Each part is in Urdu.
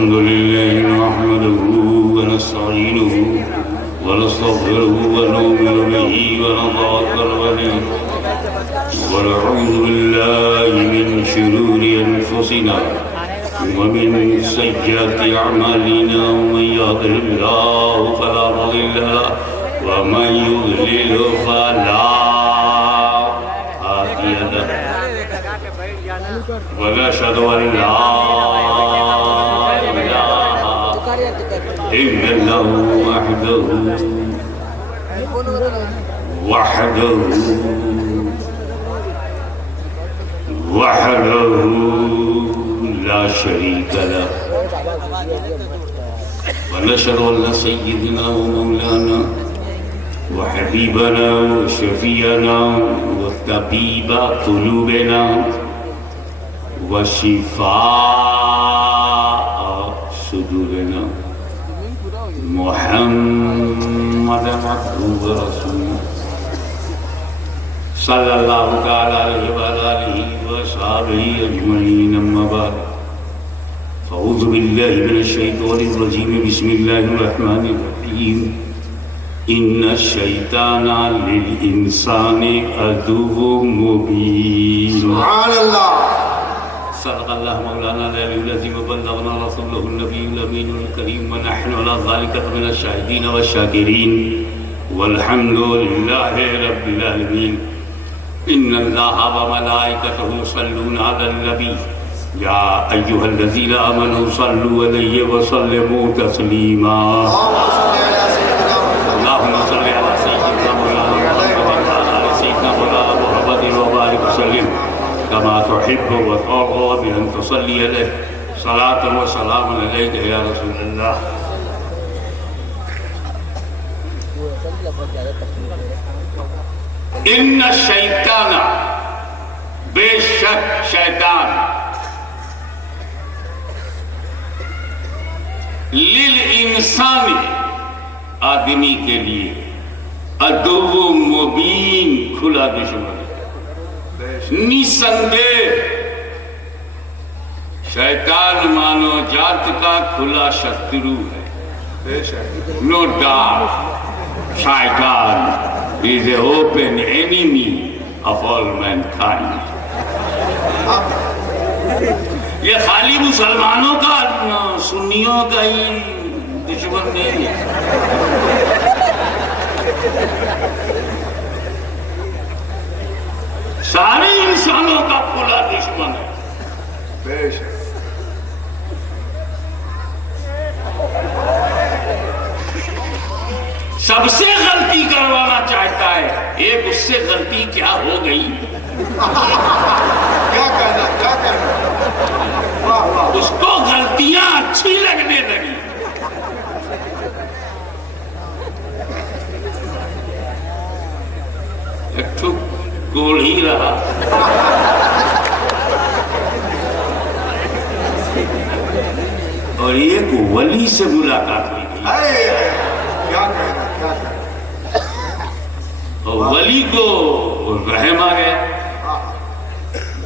الحمد لله نحمده ونستعينه ونستغفره ونؤمن به ونتوكل عليه ونعوذ بالله من شرور أنفسنا ومن سيئات أعمالنا ومن يهده الله فلا مضل له ومن يضلل فلا هادي له ونشهد أن لا إله إلا الله وحده لا شريك له ونشهد أن سيدنا ومولانا وحبيبنا وشفيعنا وطبيب قلوبنا وشفاء صدورنا محمد عبده ورسوله صلى الله تعالى عليه وعلى آله وصحبه أجمعين أما بعد فأعوذ بالله من الشيطان الرجيم بسم الله الرحمن الرحيم إن الشيطان للإنسان عدو مبين سبحان الله صدق الله مولانا العلي العظيم وبلغنا رسوله النبي الأمين الكريم ونحن على ذلك من الشاهدين والشاكرين والحمد لله رب العالمين إن الله وملائكته يصلون على النبي يا أيها الذين آمنوا صلوا عليه وسلموا تسليما اللهم صل على سيدنا مولانا محمد وعلى آل سيدنا مولانا محمد وبارك وسلم كما تحب وترضى بأن تصلي عليه صلاة وسلام عليك يا رسول الله. ان الشیطان بے شک شیطان للانسان آدمی کے لیے عدو مبین کھلا دشمن نسندے شیطان مانو جات کا کھلا شترو ہے. نو ڈاؤٹ شیطان is the open enemy of all mankind. یہ خالی مسلمانوں کا سنیوں کا ہی دشمن نہیں ہے. سارے انسانوں کا کھلا دشمن ہے. سب سے غلطی کروانا چاہتا ہے. ایک اس سے غلطی کیا ہو گئی کیا کہنا اس کو غلطیاں اچھی لگنے لگی. ایک تو گول ہی رہا اور ایک ولی سے ملاقات ہوئی تھی. ولی کو رحم آ گیا.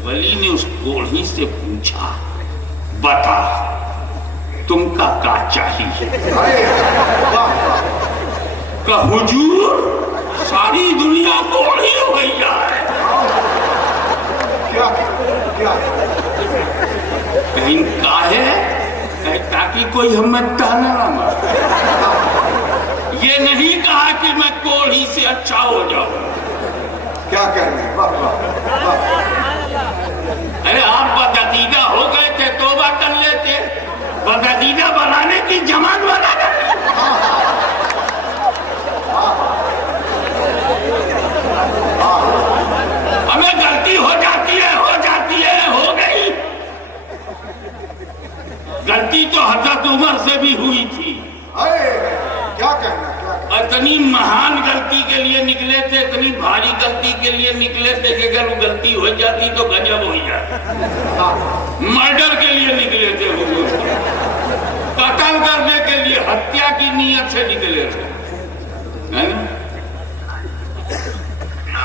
ولی نے اس کوڑھی سے پوچھا بتا تم کا کیا چاہیے. کہ حضور ساری دنیا کوڑھی ہو گئی ہے. کہیں کا ہے تاکہ کوئی ہمیں تانا نہ مارے. یہ نہیں کہا کہ میں کوڑھی سے اچھا ہو جاؤں. کیا کہنا ہے. ارے آپ بدعقیدہ ہو گئے تھے توبہ کر لیتے. بدعقیدہ بنانے کی جماعت بنا رہے. ہمیں غلطی ہو جاتی ہے ہو گئی. غلطی تو حضرت عمر سے بھی ہوئی تھی. کیا کہنا اتنی مہان غلطی کے لیے نکلے تھے, اتنی بھاری غلطی کے لیے نکلے تھے کہ اگر وہ غلطی ہو جاتی تو گجب ہو جاتی. مرڈر کے لیے نکلے تھے حضور. قتل کرنے کے لیے ہتیا کی نیت سے نکلے تھے.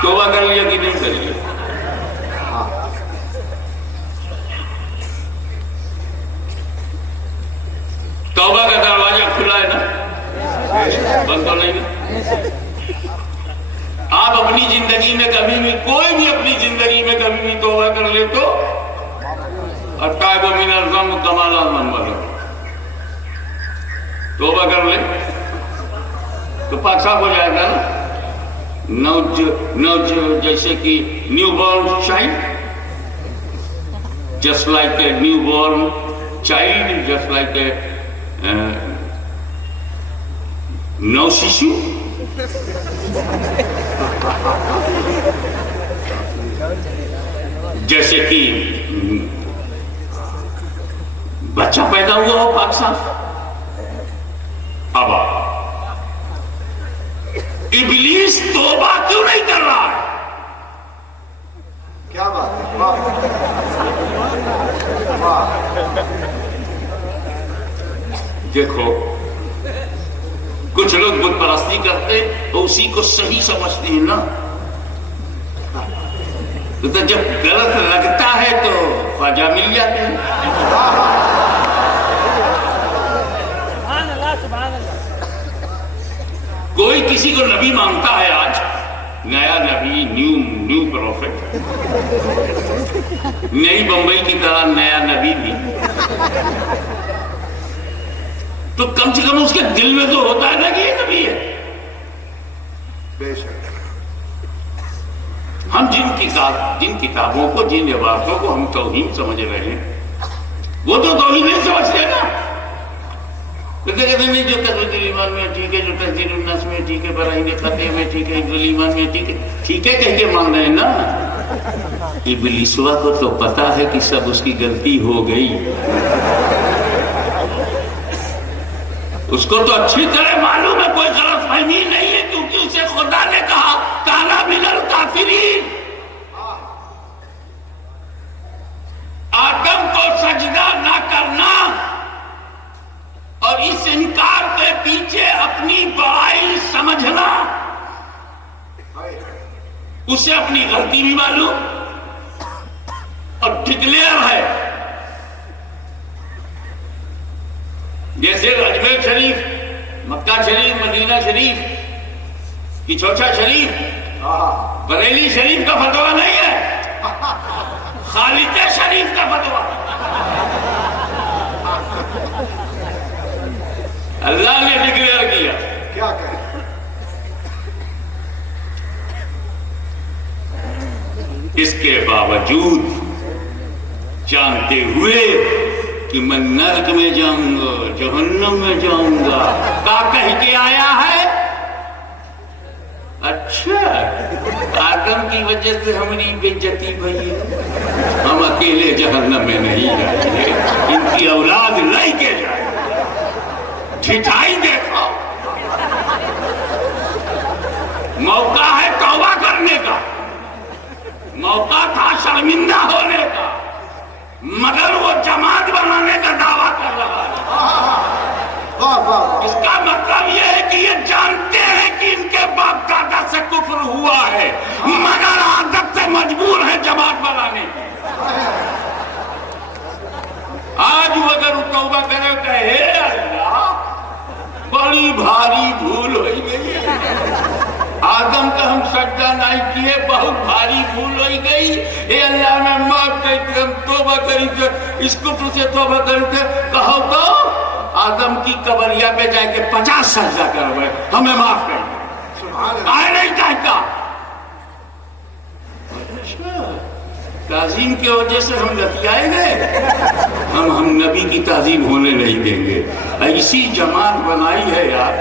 توبہ کر لیا کہ نہیں کر لیا؟ توبہ کا دروازہ کھلا ہے نا، بند تو نہیں نا؟ آپ اپنی زندگی میں کبھی بھی، کوئی بھی اپنی زندگی میں کبھی بھی توبہ کر لے تو التائب من الذنب کما لا ذنب لہ، توبہ کر لے تو پاک صاف ہو جائے گا نا۔ جیسے کہ new born child, just like a newborn child, just like a no shishu. جیسے کہ بچہ پیدا ہوا ہو پاک صاف۔ اب ابلیس توبہ کیوں نہیں کر رہا ہے؟ کیا بات ہے، واہ واہ۔ دیکھو کچھ لوگ بت پرستی کرتے تو اسی کو صحیح سمجھتے ہیں نا، تو جب غلط لگتا ہے تو فجا مل جاتے ہیں۔ کوئی کسی کو نبی مانگتا ہے، آج نیا نبی، نیو پروفٹ، نئی بمبئی کی طرح نیا نبی بھی، تو کم سے کم اس کے دل میں تو ہوتا ہے نا کہ یہ نبی ہے۔ بے شک ہم جن کتابوں کو، جن عبارتوں کو ہم توہین سمجھ رہے ہیں، وہ تو توہین نہیں سمجھتے نا۔ کہتے نہیں، جو تقریر ایمان میں ٹھیک ہے، جو تحذیر الناس میں ٹھیک ہے، براہین خطے میں ٹھیک ہے، افضل ایمان میں ٹھیک ہے، ٹھیک ہے کہہ کے مان رہے ہیں نا۔ ابلیسوا کو تو پتا ہے کہ سب اس کی غلطی ہو گئی، اس کو تو اچھی طرح معلوم ہے کوئی غلط فہمی نہیں ہے، کیونکہ اسے خدا نے کہا کانا من الکافرین۔ آدم کو سجدہ نہ کرنا اور اس انکار کے پیچھے اپنی بڑائی سمجھنا، اسے اپنی غلطی بھی معلوم اور ڈکلیئر ہے۔ جیسے اجمیر شریف، مکہ شریف، مدینہ شریف کی چوچا شریف بریلی شریف کا فتویٰ نہیں ہے، خالد شریف کا فتویٰ۔ اللہ نے ڈکلیئر کیا، کیا کریں؟ اس کے باوجود جانتے ہوئے کہ میں نرک میں جاؤں گا، جہنم میں جاؤں گا، کا کہہ کے آیا ہے؟ اچھا، آدم کی وجہ سے ہماری بے عزتی بھئی ہے، ہم اکیلے جہنم میں نہیں جائیں گے، ان کی اولاد لے کے جائیں گے۔ ٹھٹائی دیکھو، موقع ہے توبہ کرنے کا، موقع تھا شرمندہ ہونے کا، مگر وہ جماعت بنانے کا دعویٰ کر رہا ہے۔ اس کا مطلب یہ ہے کہ یہ جانتے ہیں کہ ان کے باپ دادا سے کفر ہوا ہے، مگر عادت سے مجبور ہے جماعت بنانے کی۔ آج وہ اگر توبہ کرے کہ اے اللہ بڑی بھاری بھول ہوئی گئی، آدم کا ہم سجدہ نہیں کیے، بہت بھاری بھول ہوئی گئی، اے اللہ میں معاف کر کے ہم توبہ کری تھے، اس کفر سے توبہ کری تھے، کہو تو آدم کی قبریہ پہ جا کے 50 سجدہ کروائے، ہمیں معاف کر دیں، آئے نہیں چاہتا۔ تعظیم کی وجہ سے ہم لتیائے گئے، ہم نبی کی تعظیم ہونے نہیں دیں گے۔ ایسی جماعت بنائی ہے یار،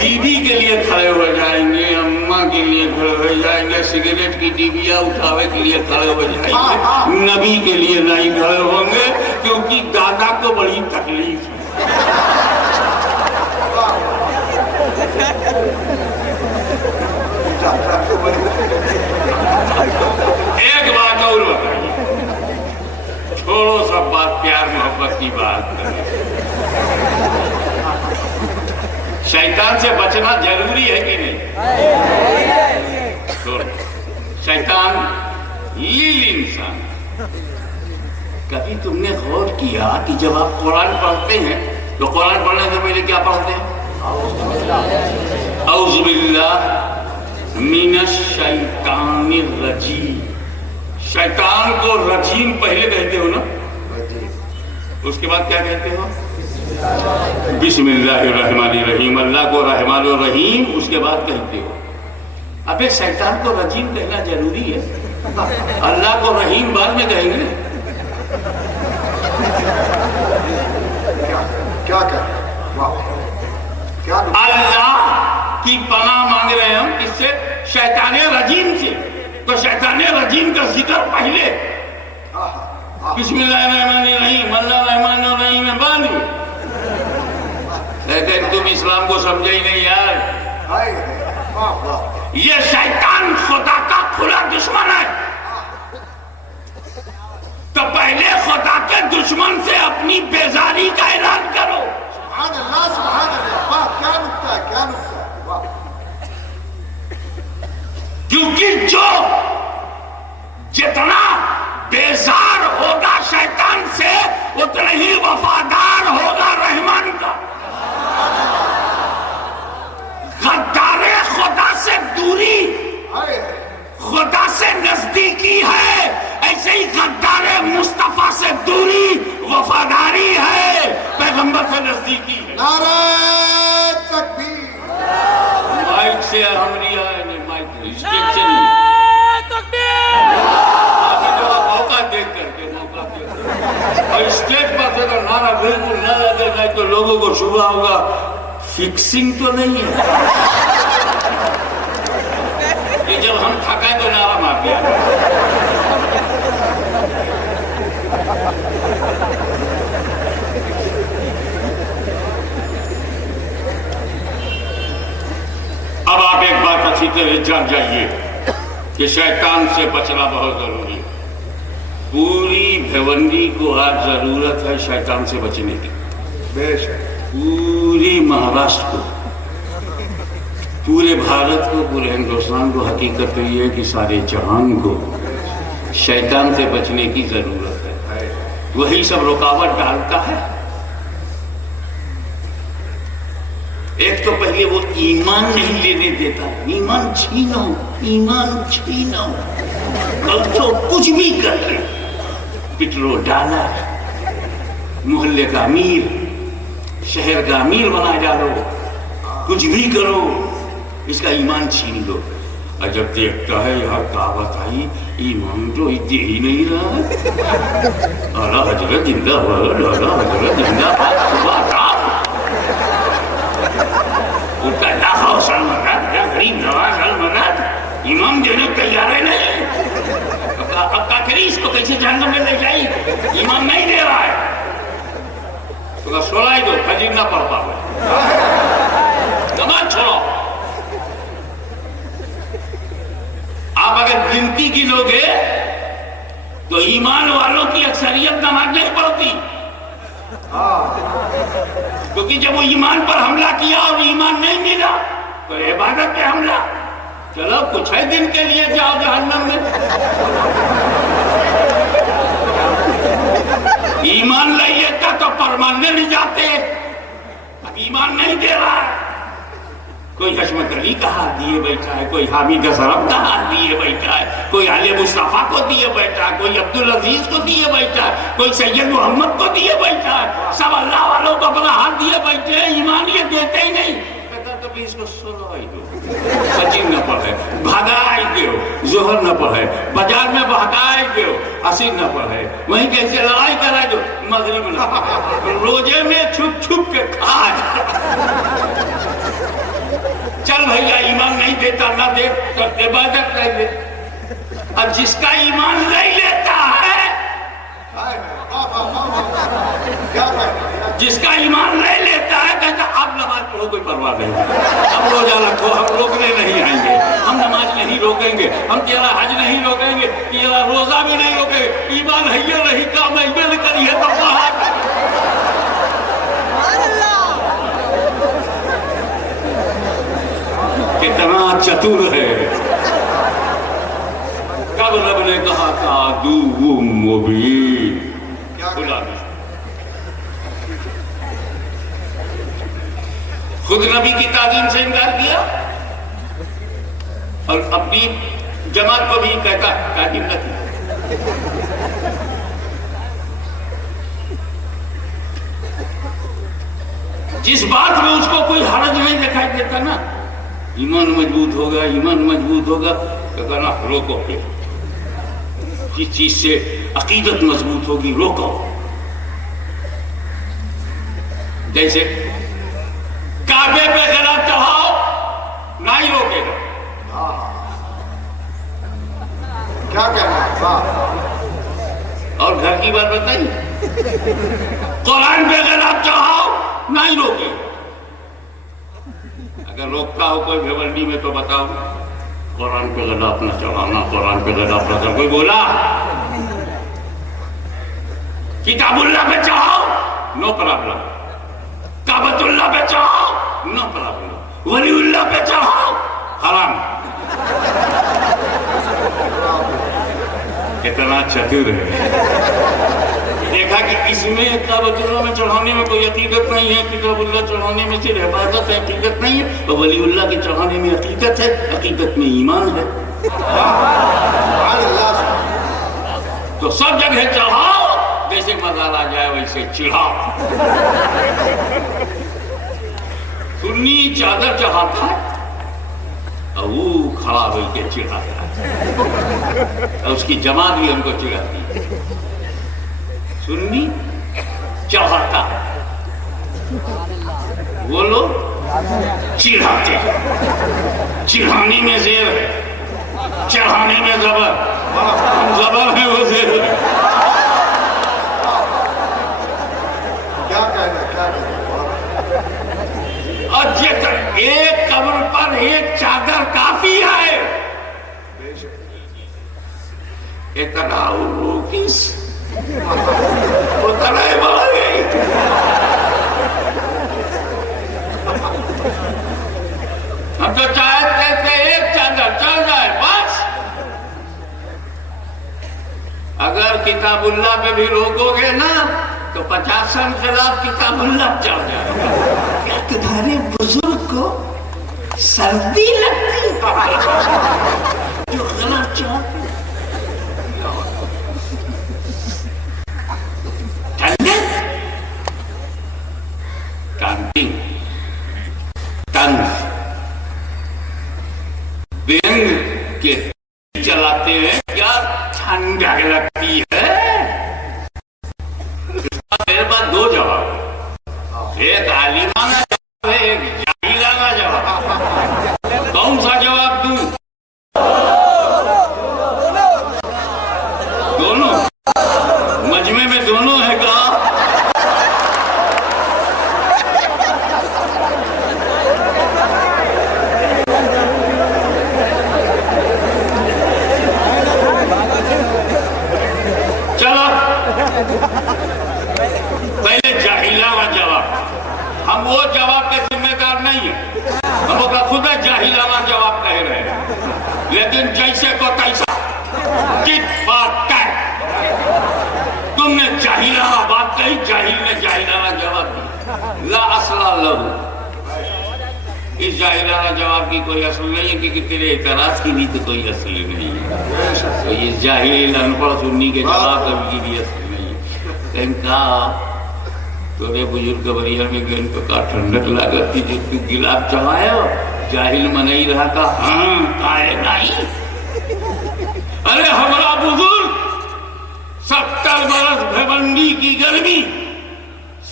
بیوی کے لیے کھڑے ہو جائیں گے، اماں کے لیے کھڑے ہو جائیں گے، سگریٹ کی ڈبیا اٹھاوے کے لیے کھڑے ہو جائیں گے، نبی کے لیے نہیں کھڑے ہوں گے، کیونکہ دادا کو بڑی تکلیف ہے۔ ایک بات اور بتائیے، چھوڑو سب بات، پیار محبت کی بات کریں، شیطان سے بچنا ضروری ہے کہ نہیں؟ شیطان لیل انسان کبھی تم نے غور کیا کہ جب آپ قرآن پڑھتے ہیں تو قرآن پڑھنے سے پہلے کیا پڑھتے ہیں؟ اعوذ باللہ من الشیطان الرجیم. شیطان کو رجیم پہلے کہتے ہو نا, اس کے بعد کیا کہتے ہو؟ بسم اللہ الرحمن الرحیم. اللہ کو رحمان الرحیم اس کے بعد کہتے ہو. ابے شیطان کو رجیم کہنا ضروری ہے, اللہ کو رحیم بعد میں کہیں گے. کیا کر کیا اللہ کی پناہ مانگ رہے ہیں ہم کس سے؟ شیطان رجیم سے. تو شیطان رجیم کا ذکر پہلے بسم اللہ الرحمن الرحیم, اللہ رحمان الرحیم ہے بعد میں. لیکن تم اسلام کو سمجھے ہی نہیں یار. یہ شیطان خدا کا کھلا دشمن ہے. تو پہلے خدا کے دشمن سے اپنی بیزاری کا اعلان کرو. سبحان اللہ سبحان اللہ. واہ کیا نکتہ ہے, کیا نکتہ ہے. واہ. کیونکہ جو جتنا بیزار ہوگا شیطان سے اتنا ہی وفادار ہوگا رحمان کا. غدار خدا سے دوری خدا سے نزدیکی ہے, ایسے ہی غدار مصطفیٰ سے دوری وفاداری ہے, پیغمبر سے نزدیکی ہے. نعرہ تکبیر. مائک سے ہم لیا ہے نہیں, مائک اسٹیج سے نہیں. موقع دیکھ کر کے موقع دیکھ کر اور اسٹیج پر سے نعرہ بالکل نہ لگے گا تو لوگوں کو شبہ ہوگا فکسنگ تو نہیں ہے کہ جب ہم تھکائے تو نعرہ مار دیا. اب آپ ایک بات اچھی طرح جان جائیے کہ شیطان سے بچنا بہت ضروری ہے. پوری بھیونڈی کو آج ضرورت ہے شیطان سے بچنے کی. بے شک. پوری مہاراشٹر کو, پورے بھارت کو, پورے ہندوستان کو, حقیقت تو یہ ہے کہ سارے جہان کو شیطان سے بچنے کی ضرورت ہے. وہی سب رکاوٹ ڈالتا ہے. ایک تو پہلے وہ ایمان نہیں لینے دیتا. ایمان چھینو, ایمان چھینو. کل تو کچھ بھی کر لے, پٹرول ڈالا, محلے کا امیر, شہر کا امیر بنا ڈالو, کچھ بھی کرو, اس کا ایمان چھین لو. اور جب دیکھتا ہے یار کہاوت آئی, ایمان تو دے ہی نہیں رہا ہے. اعلیٰ حضرت زندہ باد, اعلیٰ حضرت زندہ باد. ان کا لاکھوں سال مراد, غریب نواز المراد ایمان دینے کو تیار ہے نہیں. اب کا کری اس کو کیسے جہنم میں لے جائی, ایمان نہیں دے رہا ہے. تو سولائی دو, فجر نہ پڑھ پاؤ, نماز چھوڑو. آپ اگر گنتی گنو گے تو ایمان والوں کی اکثریت نماز نہیں پڑھتی. کیونکہ جب وہ ایمان پر حملہ کیا اور ایمان نہیں ملا تو عبادت پہ حملہ. چلو کچھ ہی دن کے لیے جاؤ جہنم میں. ایمان لے لیتا تو پرمانے نہیں جاتے. اب ایمان نہیں دے رہا ہے. کوئی حشمت علی کا ہاتھ دیے بیٹھا ہے, کوئی حامد ظفر کا ہاتھ دیے بیٹھا ہے, کوئی علی مصطفیٰ کو دیے بیٹھا ہے, کوئی عبدالعزیز کو دیے بیٹھا ہے, کوئی سید محمد کو دیے بیٹھا ہے. سب اللہ والوں کو اپنا ہاتھ دیے بیٹھے ہیں, ایمان یہ دیتے ہی نہیں. کبھی اس کو سنائی دو, فجر نہ پڑھے, بھگائے گے ہو, ظہر نہ پڑھے, بازار میں بھگائے گے ہو, عصر نہ پڑھے, وہیں کیسے لڑائی کرائے دو, مغرب نہ پڑھے, روزے میں چھپ چھپ کے کھائے. چل بھیا ایمان نہیں دیتا نہ دے تو عبادت نہیں دے. اب جس کا ایمان نہیں لیتا ہے, جس کا ایمان نہیں لیتا ہے کہتا اب نماز پڑھو کوئی پرواہ نہیں, اب روزہ رکھو, ہم روکنے نہیں آئیں گے, ہم نماز نہیں روکیں گے, ہم تیرا حج نہیں روکیں گے, تیرا روزہ بھی نہیں روکیں گے. ایمان ہے یہ نہیں کام ہے, یہ نہیں کریے تو کہاں. کتنا چتر ہے. کب رب نے کہا تھا عدو مبین. خدا نے خود نبی کی تعظیم سے انکار کیا اور اپنی جماعت کو بھی کہتا تعظیم نہ کی. جس بات میں اس کو کوئی حرج نہیں دکھائی دیتا نا، ایمان مضبوط ہوگا، ایمان مضبوط ہوگا، تو کہنا روکو. جس چیز سے عقیدت مضبوط ہوگی روکو. جیسے کعبے پہ غلط چڑھاؤ نہ ہی روکے گا. کیا کہنا ہے؟ اور گھر کی بات بتائیے، قرآن پہ غلط چڑھاؤ نہ ہی روکے. اگر روکتا ہو کوئی بھیونڈی میں تو بتاؤ قرآن پہ غلط نہ چڑھانا، قرآن پہ غلط نہ چڑھانا. کوئی بولا؟ کتاب اللہ پہ چڑھاؤ نو پرابلم، کعبۃ اللہ پہ چڑھاؤ نو پرابلم، ولی اللہ پہ چڑھاؤ حرام. اتنا چتر ہے. دیکھا کہ اس میں کعبۃ اللہ میں چڑھانے میں کوئی عقیدت نہیں ہے، کتاب اللہ چڑھانے میں صرف عبادت ہے، عقیدت نہیں ہے. اور ولی اللہ کے چڑھانے میں عقیدت ہے، عقیدت میں ایمان ہے. تو سب جگہ چڑھاؤ، جیسے مزہ آ جائے ویسے چڑھاؤ. سنی چادر چڑھاتا ہے اور وہ کھڑا ہو کے چڑھاتا ہے، اور اس کی جماعت بھی ہم کو چڑھاتی ہے. سنی چڑھاتا ہے، وہ لوگ چڑھاتے ہیں. چڑھانے میں زیر ہے، چڑھانے میں زبر. زبر ہے وہ زیر ہے. کیا کہنا کیا کہنا. اور ایک قبر پر ایک چادر کافی ہے. اتنا وہ کس اتنا ہی بڑھ گئی. ہم تو چاہتے تھے ایک چادر چل جائے بس. اگر کتاب اللہ پہ بھی روکو گے نا تو 50 خلاف کتاب اللہ چل جائے. تمہارے بزرگ کو سردی لگتی جو غلط چاہتے کے چلاتے ہیں. کیا ٹھنڈا لگتی ہے. میرے پاس دو جواب، ایک عالمانہ جواب ہے، ایک جاہلانہ جواب. کون سا جواب دوں؟ دونوں مجمع میں دونوں ہے کہا. پہلے جاہلانہ جواب. ہم وہ جواب کے ذمہ دار نہیں ہیں، ہم وہ خود جاہلانہ جواب کہہ رہے ہیں. لیکن جیسے کو تیسا کت بات کہ تم نے جاہلانہ بات کہی، جاہل نے جاہلانہ جواب دی. لا اصل لہ. اس جاہلانہ جواب کی کوئی اصل نہیں ہے، کیونکہ تیرے اعتراض کی بھی تو کوئی اصل نہیں ہے. تو یہ جاہل ان پڑھ سنی کے جواب کی بھی اصل نہیں ہے. کہیں کہا تھوڑے بزرگ بریہ میں گئے تو کہا ٹھنڈک لاگت تھی جب تو گلاب چڑھائے ہو. جاہل من ہی رہا تھا. ہاں کہے نہیں. ارے ہمارا بزرگ 70 برس بھیونڈی کی گرمی،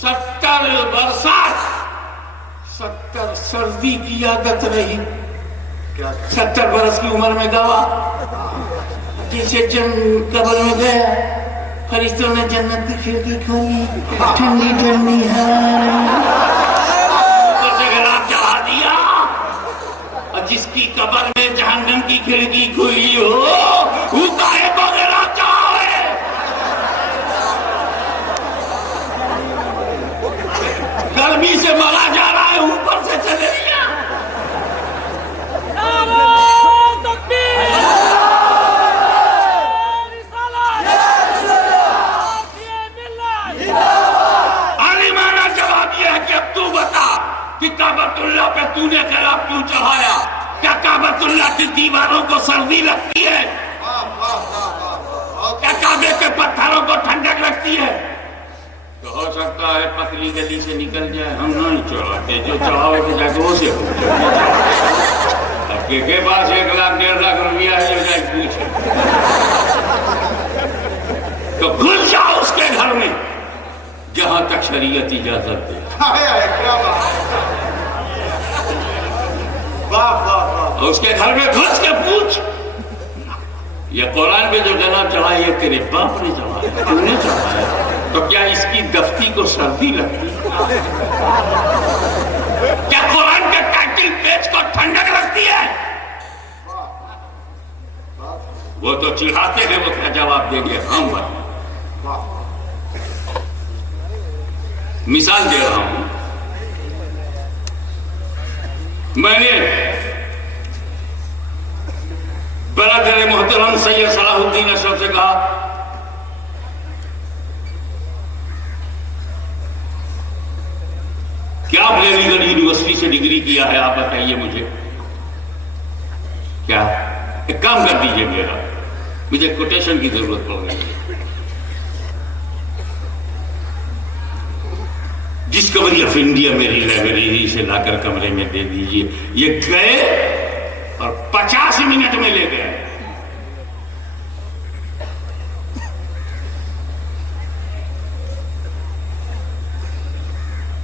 70 برسات، 70 سردی کی عادت رہی. 70 برس کی عمر میں گواہ جسے قبر میں گیا، فرشتوں نے جنت کی کھڑکی کھولی، ٹھنڈی ٹھنڈی گلاب چڑھا دیا. اور جس کی قبر میں جہنم کی کھڑکی کھلی ہو وہ کاہے کو گلاب چڑھائے. گرمی سے مرا جا رہا ہے، اوپر سے چلے گیا. پتلی گلی سے نکل جائے ہم نہیں چڑھاتے، جو چڑھاوے کے جا کے وہ سے کے پاس 1 لاکھ 1.5 لاکھ روپیہ ہے جو جائے پوچھے تو گھس جاؤ اس کے گھر میں جہاں تک شریعت اجازت دے. کیا بات. اس کے گھر میں گھس کے پوچھ یہ قرآن پہ جو جناب چڑھا یہ تیرے باپ نے چڑھایا، تم نے چڑھایا، تو کیا اس کی دفتی کو سردی لگتی؟ کیا قرآن کے ٹائٹل پیج کو ٹھنڈک لگتی ہے؟ وہ تو چڑھاتے ہیں، وہ کیا جواب دیں گے؟ ہم مثال دے رہا ہوں. میں نے برادر محترم سید صلاح الدین اشرف سے کہا کہ آپ نے علی گڑھ یونیورسٹی سے ڈگری کیا ہے، آپ بتائیے مجھے کیا ایک کام کر دیجئے، میرا مجھے کوٹیشن کی ضرورت پڑ رہی ہے. ڈسکوری آف انڈیا میری لائبریری سے لا کر کمرے میں دے دیجئے. یہ گئے اور 50 منٹ میں لے گئے.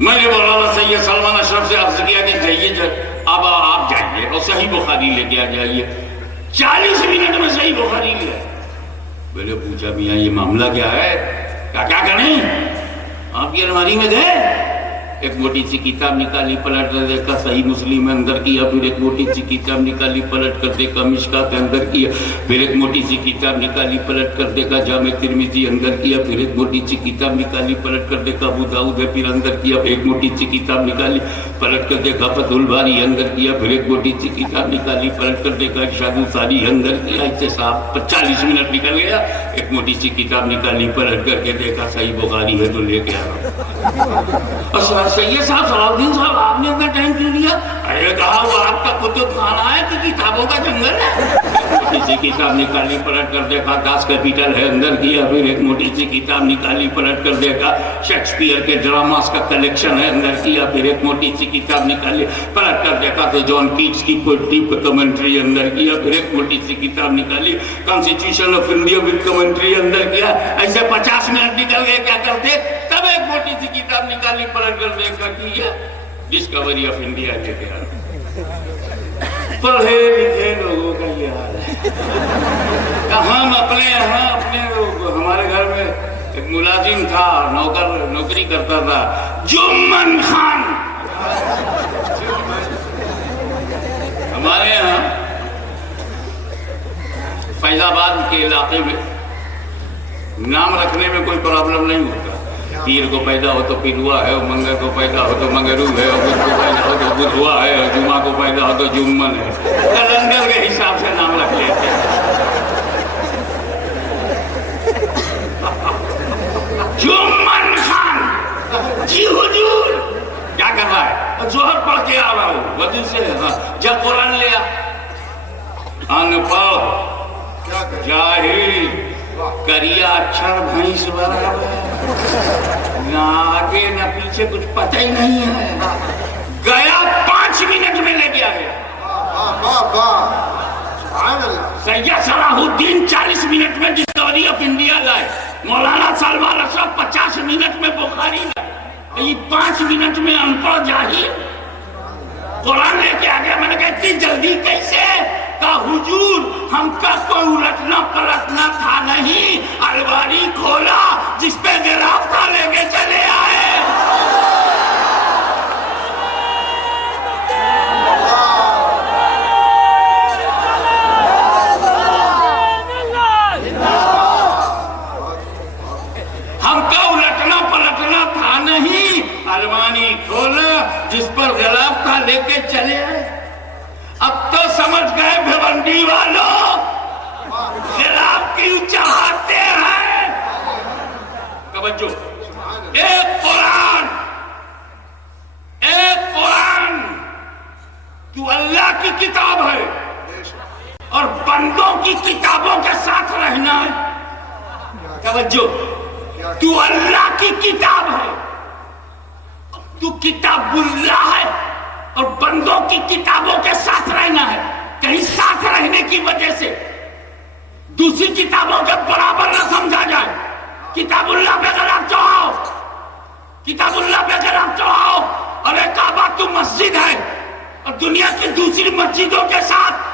میں نے مولانا سید سلمان اشرف سے عرض کیا کہ جائیے اب آپ جائیے اور صحیح بخاری لے کے آ جائیے. 40 منٹ میں صحیح بخاری لے. میں نے پوچھا میاں یہ معاملہ کیا ہے؟ کیا کریں؟ آپ کی الماری میں گئے، ایک موٹی سی کتاب نکالی، پلٹ کر دیکھا صحیح مسلم میں اندر کیا، پھر ایک موٹی سی کتاب نکالی، پلٹ کر دیکھا مشکات اندر کیا، پھر ایک موٹی سی کتاب نکالی، پلٹ کر دیکھا جامع ترمذی اندر کیا، پھر ایک موٹی سی کتاب نکالی، پلٹ کر دیکھا ابو داؤد ہے، پھر اندر کیا، پھر ایک موٹی سی کتاب نکالی، پلٹ کر دیکھا فتح الباری اندر کیا، پھر ایک موٹی سی کتاب نکالی، پلٹ کر دیکھا ارشاد الساری اندر کیا. اس سے صاحب 40 منٹ نکل گیا. ایک موٹی سی کتاب نکالی، پلٹ کر کے دیکھا صحیح بخاری ہے تو لے کے آ. سید صاحب صلاح الدین صاحب آپ نے اتنا ٹائم کیوں لیا؟ ارے کہا وہ آپ کا کتب خانہ ہے کہ کتابوں کا جنگل ہے. موٹی سی کتاب نکالی، پلٹ کر دیکھا داس کیپیٹل ہے اندر کیا، پھر ایک موٹی سی کتاب نکالی، پلٹ کر دیکھا شیکسپیئر کے ڈراماز کا کلیکشن ہے اندر کیا، پھر ایک موٹی سی کتاب نکالی، پلٹ کر دیکھا تو جان کیٹس کی پوئٹری پہ کمنٹری اندر کیا، پھر ایک موٹی سی کتاب نکالی constitution of India with commentary اندر کیا. ایسے 50 منٹ نکل گئے. کیا کرتے؟ تب ایک موٹی سی کتاب نکالی، پلٹ کر دیکھا کی ہے ڈسکوری آف انڈیا لے کے آ. پڑھے لکھے لوگوں کا یہ حال ہے. ہم اپنے یہاں ہمارے گھر میں ایک ملازم تھا، نوکری کرتا تھا، جمن خان. ہمارے یہاں فیض آباد کے علاقے میں نام رکھنے میں کوئی پرابلم نہیں ہوتا. پیر کو پیدا ہو تو پیروا ہے، منگر کو پیدا ہو تو منگرو ہے، بدھ کو پیدا ہو تو بدھوا ہے، جمعہ کو پیدا ہو تو جمن ہے. کیلنڈر کے حساب سے نام رکھ لیتے ہیں. جمن خان جی حضور کیا کر رہا ہے؟ جوہر پڑھ کے آ رہا ہوں وضو سے. جب قرآن لیا، ان پڑھ جاہل کریا اچھر بھینس برابر، نہ آگے نہ پیچھے کچھ پتہ ہی نہیں ہے. گیا 5 منٹ میں لے گیا. سید صلاح الدین 40 منٹ میں ڈسکوری آف انڈیا لائے. مولانا سلمان اشرف 50 منٹ میں بخاری لائے. یہ 5 منٹ میں ان پڑھ جاہل قرآن لے کے آ گیا. میں نے کہا اتنی جلدی کیسے؟ کہا حضور ہم کا کوئی الٹنا پلٹنا تھا نہیں، الماری کھولا جس پہ غلاف تھا لے کے چلے آئے. ہم کا الٹنا پلٹنا تھا نہیں، الماری کھولا جس پر غلاف تھا لے کے چلے آئے. اب تو سمجھ گئے بھیونڈی والوں غلاف کیوں چڑھاتے ہیں. توجہ، ایک قرآن تو اللہ کی کتاب ہے اور بندوں کی کتابوں کے ساتھ رہنا ہے. توجہ، تو اللہ کی کتاب ہے کتاب اللہ ہے اور بندوں کی کتابوں کے ساتھ رہنا ہے. کہیں ساتھ رہنے کی وجہ سے دوسری کتابوں کے برابر نہ سمجھا جائے. کتاب اللہ پہ غلاف چڑھاؤ, کتاب اللہ پہ غلاف چڑھاؤ. اور ایک کعبہ تو مسجد ہے اور دنیا کی دوسری مسجدوں کے ساتھ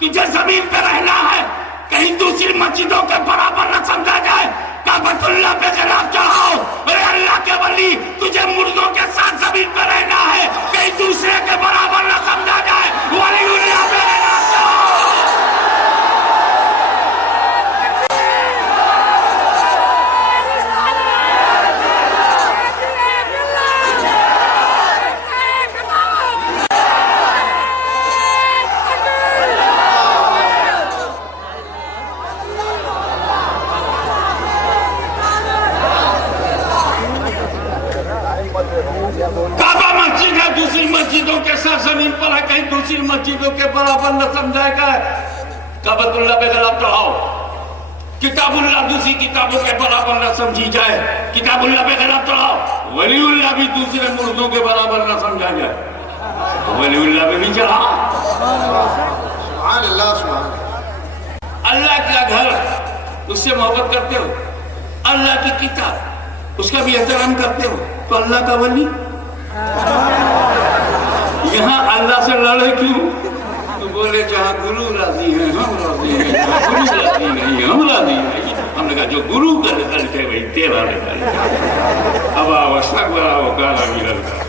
تجھے زمین پہ رہنا ہے. کہیں دوسری مسجدوں کے برابر نہ سمجھا جائے. کعبۃ اللہ پہ غلاف چڑھاؤ. ارے اللہ کے ولی تجھے مردوں کے ساتھ زمین پہ رہنا ہے. کہیں دوسرے کے برابر نہ سمجھا جائے. ولی اللہ پہ غلاف چڑھاؤ. کعبہ مسجد ہے, دوسری مسجدوں کے ساتھ زمین پر ہے. کہیں دوسری مسجدوں کے برابر نہ سمجھائے گا. کعبۃ اللہ پہ غلاف چڑھاؤ. کتاب اللہ دوسری کتابوں کے برابر نہ سمجھی جائے. کتاب اللہ پہ غلاف چڑھاؤ. ولی اللہ بھی دوسرے مردوں کے برابر نہ سمجھا جائے. ولی اللہ پہ بھی چڑھا. سبحان اللہ سبحان اللہ کا گھر, اس سے محبت کرتے ہو. اللہ کی کتاب, اس کا بھی احترام کرتے ہو. تو اللہ کا ولی یہاں اللہ سے لڑے کیوں؟ تو بولے جہاں گرو راضی ہیں ہم راضی ہیں, گرو راضی نہیں ہم راضی نہیں. ہم نے کہا جو گرو کا رزلٹ ہے وہی تیرا رزلٹ ہے. اب آوشک برا وہ کالا بھی لڑکا.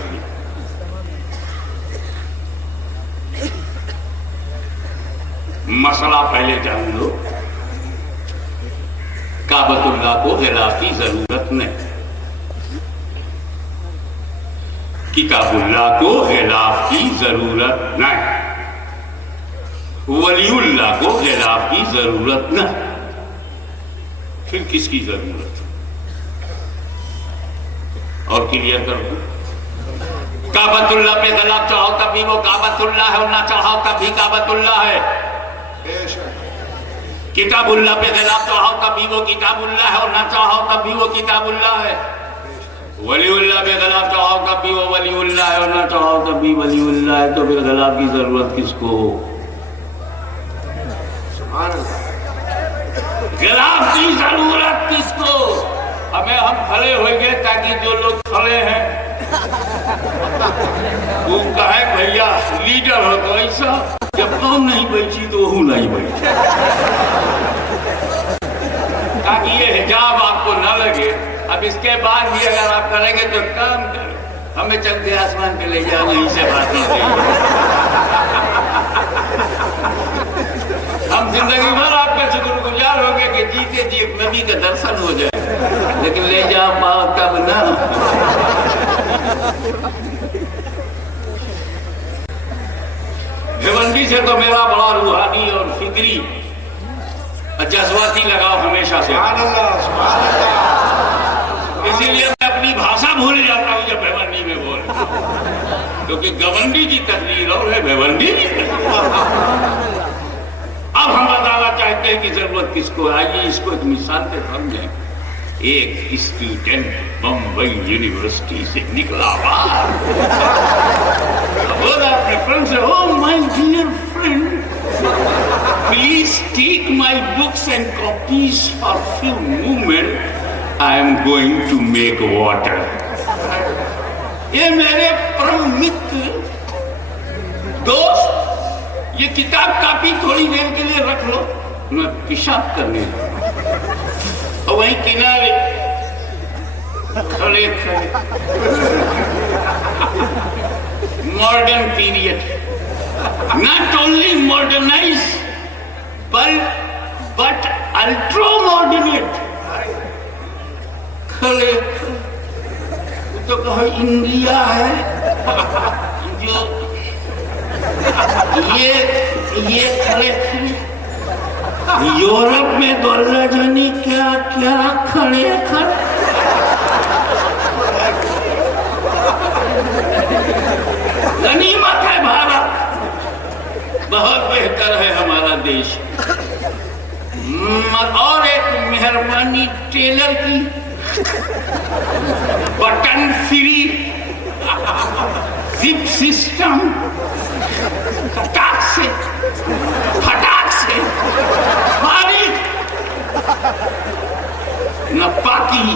مسئلہ پہلے جان لو. کعبۃ اللہ کو غلاف کی ضرورت نہیں. کتاب اللہ کو غلاف کی ضرورت نہیں. ولی اللہ کو غلاف کی ضرورت نہیں. پھر کس کی ضرورت؟ اور کلیئر کر دو. کعبۃ اللہ پہ غلاف چڑھاؤ تب بھی وہ کعبۃ اللہ ہے, اور نہ چڑھاؤ تب بھی کعبۃ اللہ ہے. کتاب اللہ پہ غلاف چڑھاؤ تب بھی وہ کتاب اللہ ہے, اور نہ چڑھاؤ تب بھی وہ کتاب اللہ ہے. ولی اللہ پہ غلاف چڑھاؤ تب بھی وہ ولی اللہ ہے, اور نہ چڑھاؤ تب بھی ولی اللہ ہے. تو پھر غلاف کی ضرورت کس کو؟ غلاف کی ضرورت کس کو؟ ہمیں ہم کھڑے ہوئیں گے تاکہ جو لوگ کھڑے ہیں وہ کہے بھیا لیڈر ہو تو ایسا, جب قوم نہیں بیٹھی تو وہ نہیں بیٹھی, تاکہ یہ حجاب آپ کو نہ لگے. اب اس کے بعد بھی اگر آپ کریں گے تو کام کریں. ہمیں چلتے آسمان پہ لے جاؤ, یہیں سے بات ہوتی ہے. ہم زندگی بھر آپ کا شکر گزار ہوں گے کہ جیتے جی ایک نبی کا درشن ہو جائے, لیکن لے جاؤ پاؤ کب نہ. بھیونڈی سے تو میرا بڑا روحانی اور فکری جذباتی لگاؤ ہمیشہ سے. اسی لیے میں اپنی بھاشا بھول جاتا ہوں جب بھیونڈی میں بول, کیونکہ گونڈی کی تقریر اور ہے بھیونڈی کی تقریر. اب ہم بتانا چاہتے ہیں کہ ضرورت کس کو. آئیے اس کو ایک مثال پہ سمجھیں. ایک اسٹوڈنٹ بمبئی یونیورسٹی سے نکلا باہر, بولا اپنے فرینڈ سے, oh my dear friend, please take my books and copies for few moments. I am going to make water. یہ میرے پرم متر دوست, یہ کتاب کاپی تھوڑی دیر کے لیے رکھ لو, میں پیشاب کرنے اور وہیں کنارے کھڑے کھڑے. Modern period, not only modernized but ultra modernate. کھڑے تو کہو انڈیا ہے جو یہ کھڑے کھڑے. یورپ میں تو اللہ جانے کیا کیا کھڑے کھڑے. غنیمت ہے بھارت, بہت بہتر ہے ہمارا دیش. اور ایک مہربانی ٹیلر کی, بٹن فری. تہذیب سسٹم کٹاک سے پھٹاک سے فارغ، نہ پاکی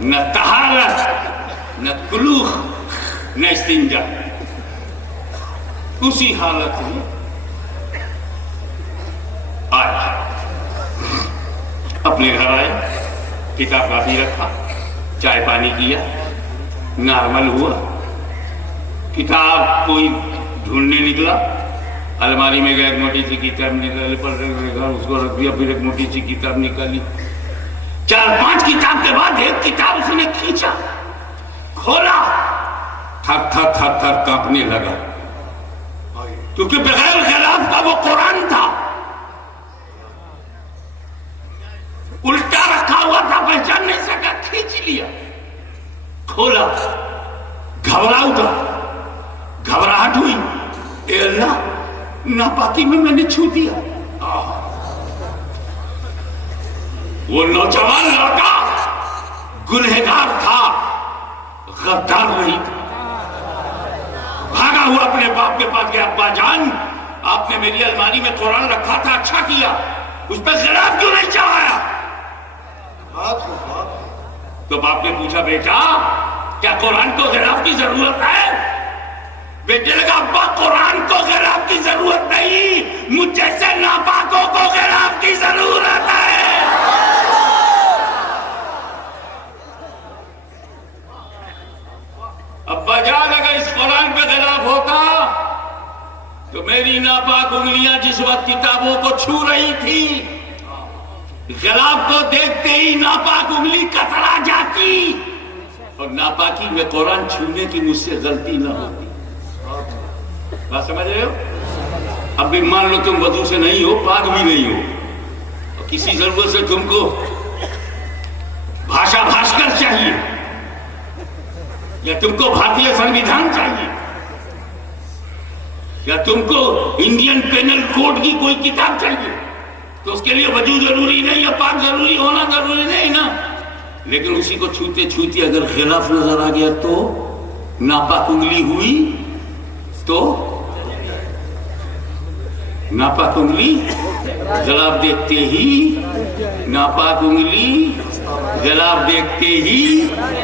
نہ طہارت نہ کلوخ نہ استنجا، اسی حالت میں آیا، اپنے گھر آئے، کتاب کاپی رکھا، چائے پانی کیا، نارمل ہوا، کتاب کوئی ڈھونڈنے نکلا، الماری میں گیا، ایک موٹی سی کتاب نکالی، اس کو رکھ دیا، پھر ایک موٹی سی کتاب نکالی، 4-5 کتاب کے بعد ایک کتاب اس نے کھینچا، کھولا، تھر تھر تھر تھر کانپنے لگا، کیونکہ بغیر خلاف کا وہ قرآن تھا، الٹا رکھا ہوا تھا، پہچان نہیں سکا، کھینچ لیا، کھولا، گھبرا اٹھا، گھبراہٹ ہوئی، اے اللہ ناپاکی میں نے چھو دیا۔ وہ نوجوان لڑکا گنہگار تھا، غدار نہیں تھا، بھاگا ہوا اپنے باپ کے پاس گیا، ابا جان آپ نے میری الماری میں قرآن رکھا تھا، اچھا کیا، اس پہ خلاف کیوں نہیں چڑھایا؟ تو باپ نے پوچھا بیٹا کیا قرآن کو غلاف کی ضرورت ہے؟ بیٹے لگا ابا قرآن کو غلاف کی ضرورت نہیں، مجھ جیسے ناپاکوں کو غلاف کی ضرورت ہے۔ ابا جان اگر اس قرآن پہ غلاف ہوتا تو میری ناپاک انگلیاں جس وقت کتابوں کو چھو رہی تھی، غلاف کو دیکھتے ہی ناپاک انگلی کترا جاتی اور ناپاکی میں قرآن چھونے کی مجھ سے غلطی نہ ہوتی۔ بات سمجھ رہے ہو؟ اب بھی مان لو تم وضو سے نہیں ہو، پاک بھی نہیں ہو، اور کسی ضرورت سے تم کو بھاشا بھاسکر چاہیے یا تم کو بھارتیہ سنویدھان چاہیے یا تم کو انڈین پینل کوڈ کی کوئی کتاب چاہیے، تو اس کے لیے وضو ضروری نہیں یا پاک ضروری ہونا ضروری نہیں نا، لیکن اسی کو چھوتے چھوتے اگر خلاف نظر آ گیا تو ناپاک انگلی ہوئی تو ناپاک انگلی غلاف دیکھتے ہی ناپاک انگلی غلاف دیکھتے ہی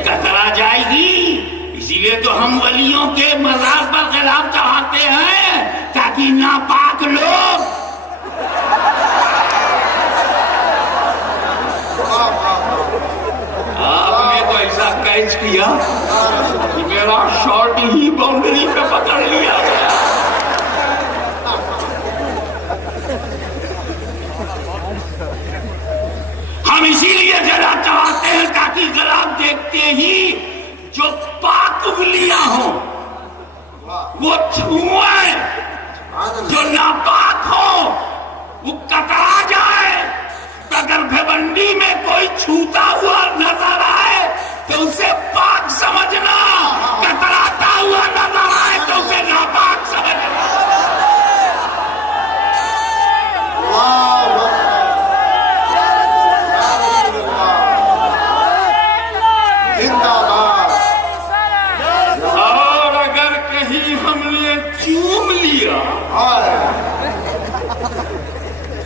کترا جائے گی۔ اسی لیے تو ہم ولیوں کے مزار پر غلاف چڑھاتے ہیں تاکہ ناپاک لوگ آپ نے تو ایسا کیچ کیا کہ میرا شارٹ ہی باؤنڈری پہ پکڑ لیا گیا۔ ہم اسی لیے غلاف چڑھاتے ہیں تاکہ غلاف دیکھتے ہی جو پاک انگلیاں ہوں وہ چھوئیں، جو ناپاک ہو وہ کترا جائے۔ اگر بھیونڈی میں کوئی چھوتا ہوا نظر آئے تو اسے پاک سمجھنا، کتراتا ہوا نظر آئے تو اسے ناپاک سمجھنا۔ اور اگر کہیں ہم نے چوم لیا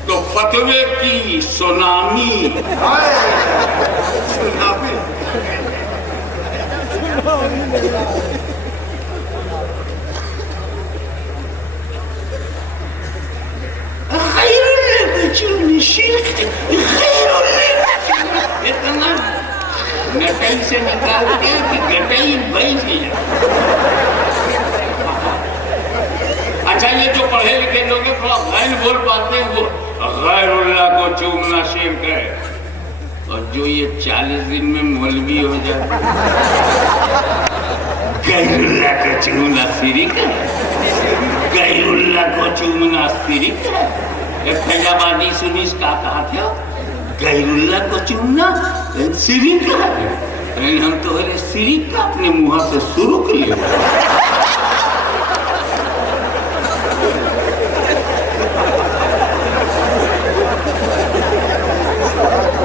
تو فتوے کی سونامی اتنا نٹائی سے نکالتے کہ گٹائی بھائی سے۔ اچھا یہ جو پڑھے لکھے لوگ تھوڑا غیر بول پاتے ہیں وہ غیر اللہ کو چومنا شرک ہے، اور جو یہ 40 دن میں مولوی ہو جاتا غیر اللہ کو چومنا شرک ہے، غیر اللہ کو چومنا شرک ہے۔ ایک فیضآبادی سنیس کا کہا تھا غیر اللہ کو چومنا شرک ہے، لیکن ہم تو شرک کا اپنے منہ سے سرک لے۔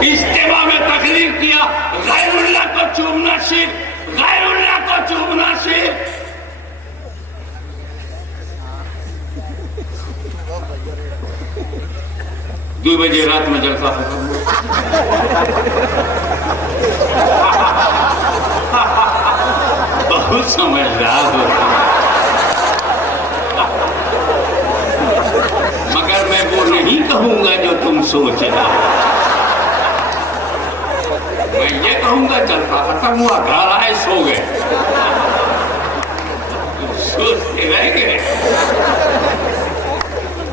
اجتماع میں تقریر کیا غیر اللہ کو چومنا شرک، غیر اللہ کو چومنا شرک۔ بجے رات میں جلسہ ختم بہت سمجھدار ہوتا مگر میں وہ نہیں کہوں گا جو تم سوچ رہا میں یہ کہوں گا جلسہ ختم ہوا گھر آئے سو گئے سوچتے رہ گئے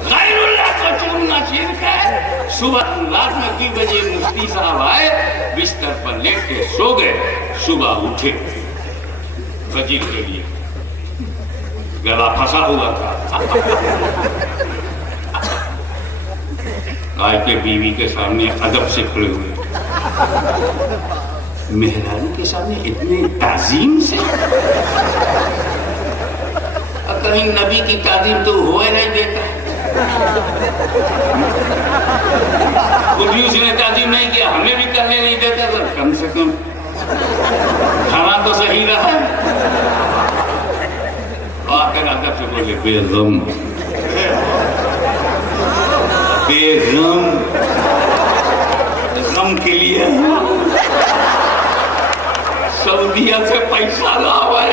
غیر اللہ کو چوننا شرک ہے صبح رات میں 2 بجے مفتی صاحب آئے بستر پر لیٹ کے سو گئے صبح اٹھے فجر کے لیے گلا پھنسا ہوا تھا آئے کے بیوی کے سامنے ادب سے کھڑے ہوئے مہرانی کے سامنے اتنے تعظیم سے کہیں نبی کی تعظیم تو ہوئے نہیں دیتا اس نے تعظیم نہیں کیا ہمیں بھی کرنے نہیں دیتا تو کم سے کم کھانا تو صحیح رہا آخر ادب سے بولے بے غم غم کے لیے سعودیہ سے پیسہ لاوے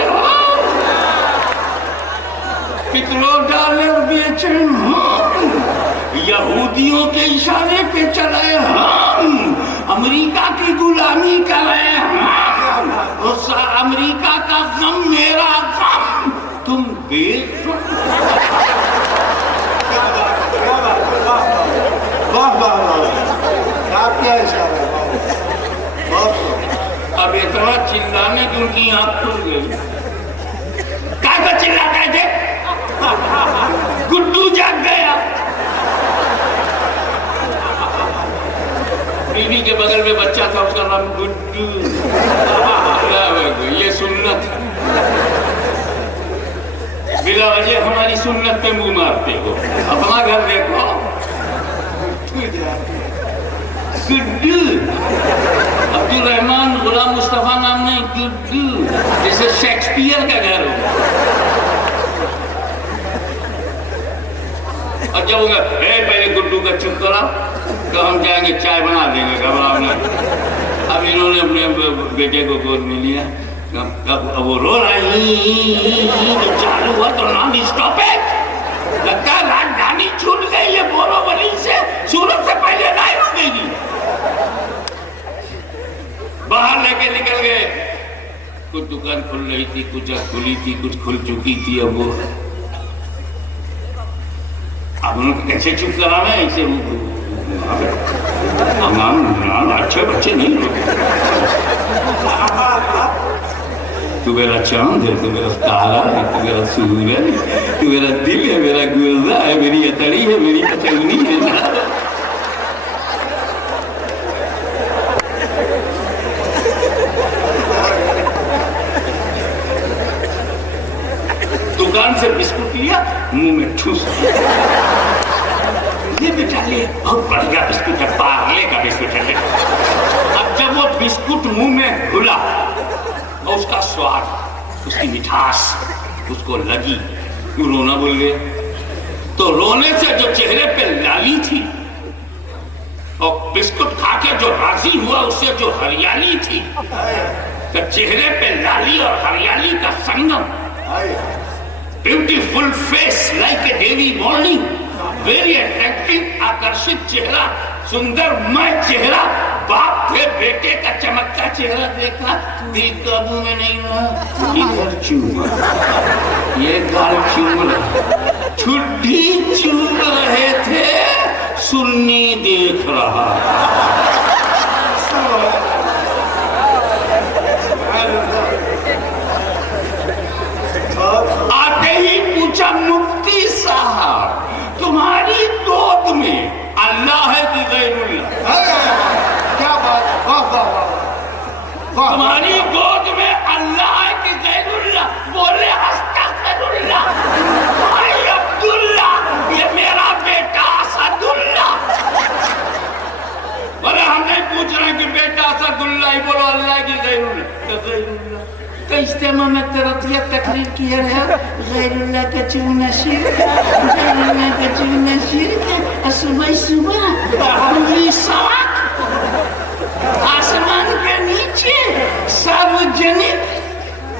$1 بیچے یہودیوں کے اشارے پہ چلے ہم امریکہ کی غلامی کرے ہم اس امریکہ کا غم میرا غم تم بیچ اب اتنا چلانے کی ان کی آنکھ کھل گئی کہاں کو چلاتے تھے گڈو جاگ گیا بیوی کے بغل میں بچہ تھا اس کا نام گڈو یہ سنت بلا وجہ ہماری سنت پہ منہ مارتے ہو اپنا گھر دیکھو گڈو عبد الرحمن غلام مصطفیٰ نام نہیں گڈو جیسے شیکسپیئر کا گھر ہو اور جب وہ پہلے گڈو کا چپ کرا تو ہم جائیں گے چائے بنا دیں گے گھبراؤ نہیں اب انہوں نے اپنے بیٹے کو گود میں لیا اب وہ رو رہی چالو ہوا تو نام اسٹاپ ہے لگتا ہے راجدھانی چھوٹ گئی ہے بورو ولی سے سورت سے پہلے نہیں ہو گئی تھی باہر لے کے نکل گئے کچھ دکان کھل رہی تھی کچھ کھلی تھی کچھ کھل چکی تھی اب وہ اب انہوں کو کیسے چپ کرانا ہے اسے اچھے بچے نہیں تو میرا چاند ہے تو میرا تارا ہے تو میرا سورج ہے تو میرا دل ہے میرا گلزا ہے میری اتڑی ہے میری کچلنی ہے دکان سے بسکٹ لیا منہ میں ٹھوس یہ بیٹا لے بہت بڑھیا بسکٹ ہے پارلے کا بسکٹ ہے اب جب وہ بسکٹ منہ میں گھلا اور اس کا سواد اس کی مٹھاس اس کو لگی کیوں رونا بول گیا تو رونے سے جو چہرے پہ لالی تھی اور بسکٹ کھا کے جو راضی ہوا اس سے جو ہریالی تھی تو چہرے پہ لالی اور ہریالی کا سنگم beautiful face like a daily morning very attractive آکرشت چہرہ سندر مئے چہرہ باپ تھے بیٹے کا چمکتا چہرہ دیکھا دل قابو میں نہیں رہا ادھر چوم یہ گال چوم رہا چھٹی چوم رہے تھے سنی دیکھ رہا آتے ہی پوچھا مفتی صاحب تمہاری گود میں اللہ ہے کہ غیر اللہ کیا بات تمہاری گود میں اللہ ہے کہ غیر اللہ بولے استغفر اللہ بھائی عبداللہ یہ میرا بیٹا اسد اللہ بولے ہم نہیں پوچھ رہے کہ بیٹا اسد اللہ ہی بولو اللہ کی غیر اللہ تو اجتماع میں ترتیہ تقریر کیا رہا غیر اللہ کا چومنا شرک ہے، غیر اللہ کا چومنا شرک ہے، صبح صبح انگلی سواک آسمان کے نیچے ساروجنک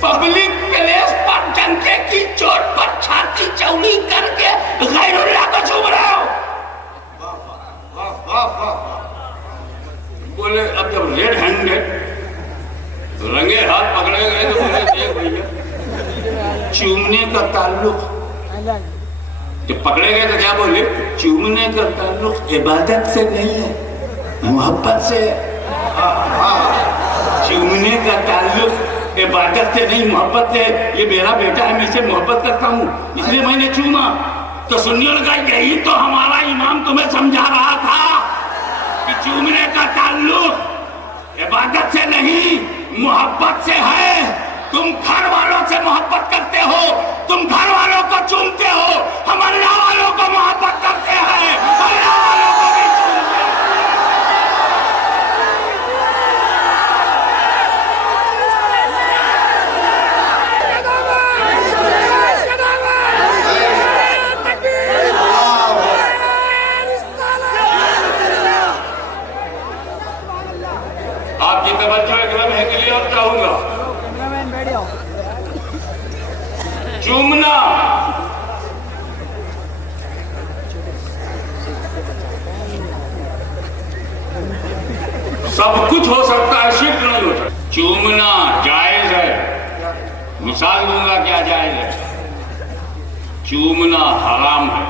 پبلک پلیس پر ڈنکے کی چوٹ پر چھاتی چوڑی کر کے غیر اللہ کو چوم رہا ہو۔ بولے اب جب ریڈ ہینڈڈ رنگے ہاتھ پکڑے گئے تو بولے دیکھ بھئییا چومنے کا تعلق جب پکڑے گئے تو کیا بولے چومنے کا تعلق عبادت سے نہیں ہے، محبت سے ہے۔ چومنے کا تعلق عبادت سے نہیں محبت سے، یہ میرا بیٹا ہے میں اسے محبت کرتا ہوں اس لیے میں نے چوما۔ تو سنیوں لگا یہی تو ہمارا امام تمہیں سمجھا رہا تھا کہ چومنے کا تعلق عبادت سے نہیں محبت سے ہے۔ تم گھر والوں سے محبت کرتے ہو، تم گھر والوں کو چومتے ہو، ہم اللہ والوں کو محبت کرتے ہیں، اللہ والوں کو بھی چومتے ہیں۔ آپ کی توجہ ایک لمحے کے لیے اور چاہوں گا، چومنا سب کچھ ہو سکتا ہے، شرک نہیں ہو سکتا۔ چومنا جائز ہے، مثال دوں گا کیا جائز ہے۔ چومنا حرام ہے۔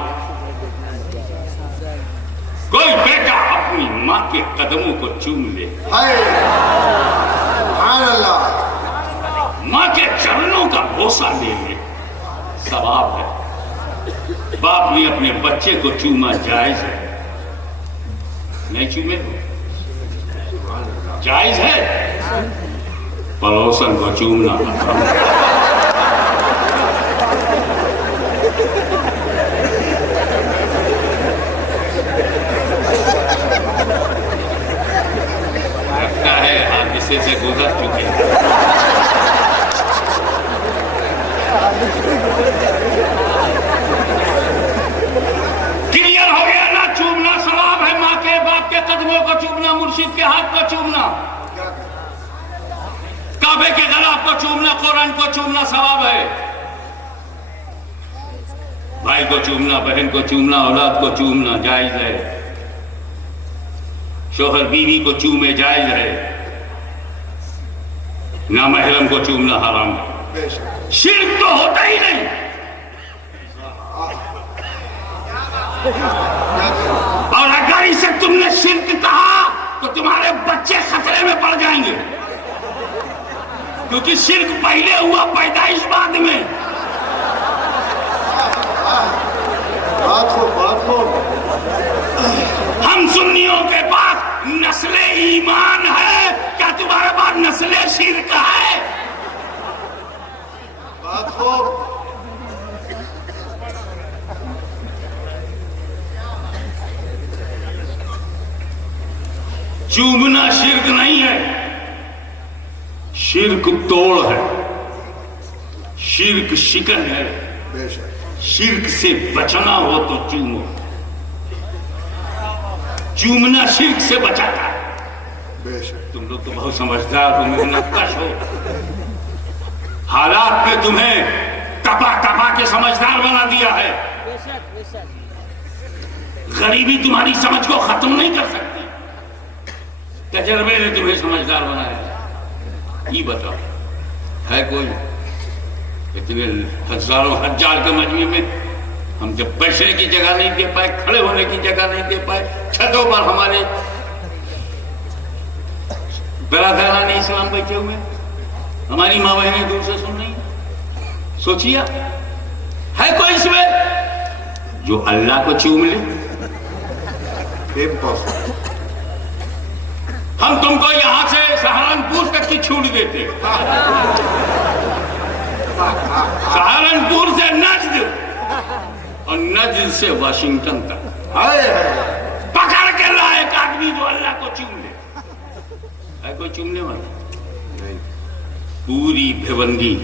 کوئی بیٹا اپنی ماں کے قدموں کو چوم لے، سبحان اللہ، ماں کے چرنوں کا بوسہ لے لے، ثواب ہے۔ باپ نے اپنے بچے کو چوما جائز ہے، نہیں چومے تو جائز ہے، پڑوسن کو چومنا لگتا ہے حادثے سے گزر چکے ہیں۔ کلیئر ہو گیا نا، چومنا ثواب ہے، ماں کے باپ کے قدموں کو چومنا، مرشد کے ہاتھ کو چومنا، کعبے کے غلاف کو چومنا، قرآن کو چومنا ثواب ہے۔ بھائی کو چومنا، بہن کو چومنا، اولاد کو چومنا جائز ہے۔ شوہر بیوی کو چومے جائز ہے، نامحرم کو چومنا حرام ہے۔ شرک تو ہوتا ہی نہیں۔ اور اگر اسے تم نے شرک کہا تو تمہارے بچے خطرے میں پڑ جائیں گے، کیونکہ شرک پہلے ہوا، پیدائش بعد میں۔ ہم سنیوں کے پاس نسل ایمان ہے، کیا تمہارے پاس نسل شرک ہے؟ چومنا شرک نہیں ہے، شرک توڑ ہے، شرک شکن ہے۔ شرک سے بچنا ہو تو چومو، چومنا شرک سے بچاتا ہے۔ تم لوگ تو بہت سمجھدار ہو، محنت کش ہو، حالات نے تمہیں تپا تپا کے سمجھدار بنا دیا ہے۔ غریبی تمہاری سمجھ کو ختم نہیں کر سکتی، تجربے نے تمہیں سمجھدار بنایا۔ یہ بتاؤ ہے کوئی؟ اتنے ہزاروں ہزار کے مجمع میں ہم جب بیٹھنے کی جگہ نہیں دے پائے، کھڑے ہونے کی جگہ نہیں دے پائے، چھتوں پر ہمارے برادران اسلام بیٹھے ہوئے، ہماری ماں بہنیں دور سے سن رہی ہیں۔ سوچیے ہے کوئی اس میں جو اللہ کو چوم لے؟ ہم تم کو یہاں سے سہارنپور تک کی چھوٹ دیتے، سہارنپور سے نجد اور نجد سے واشنگٹن تک پکڑ کے لائے ایک آدمی جو اللہ کو چوم لے۔ ہے کوئی چومنے والا؟ پوری بھیونگی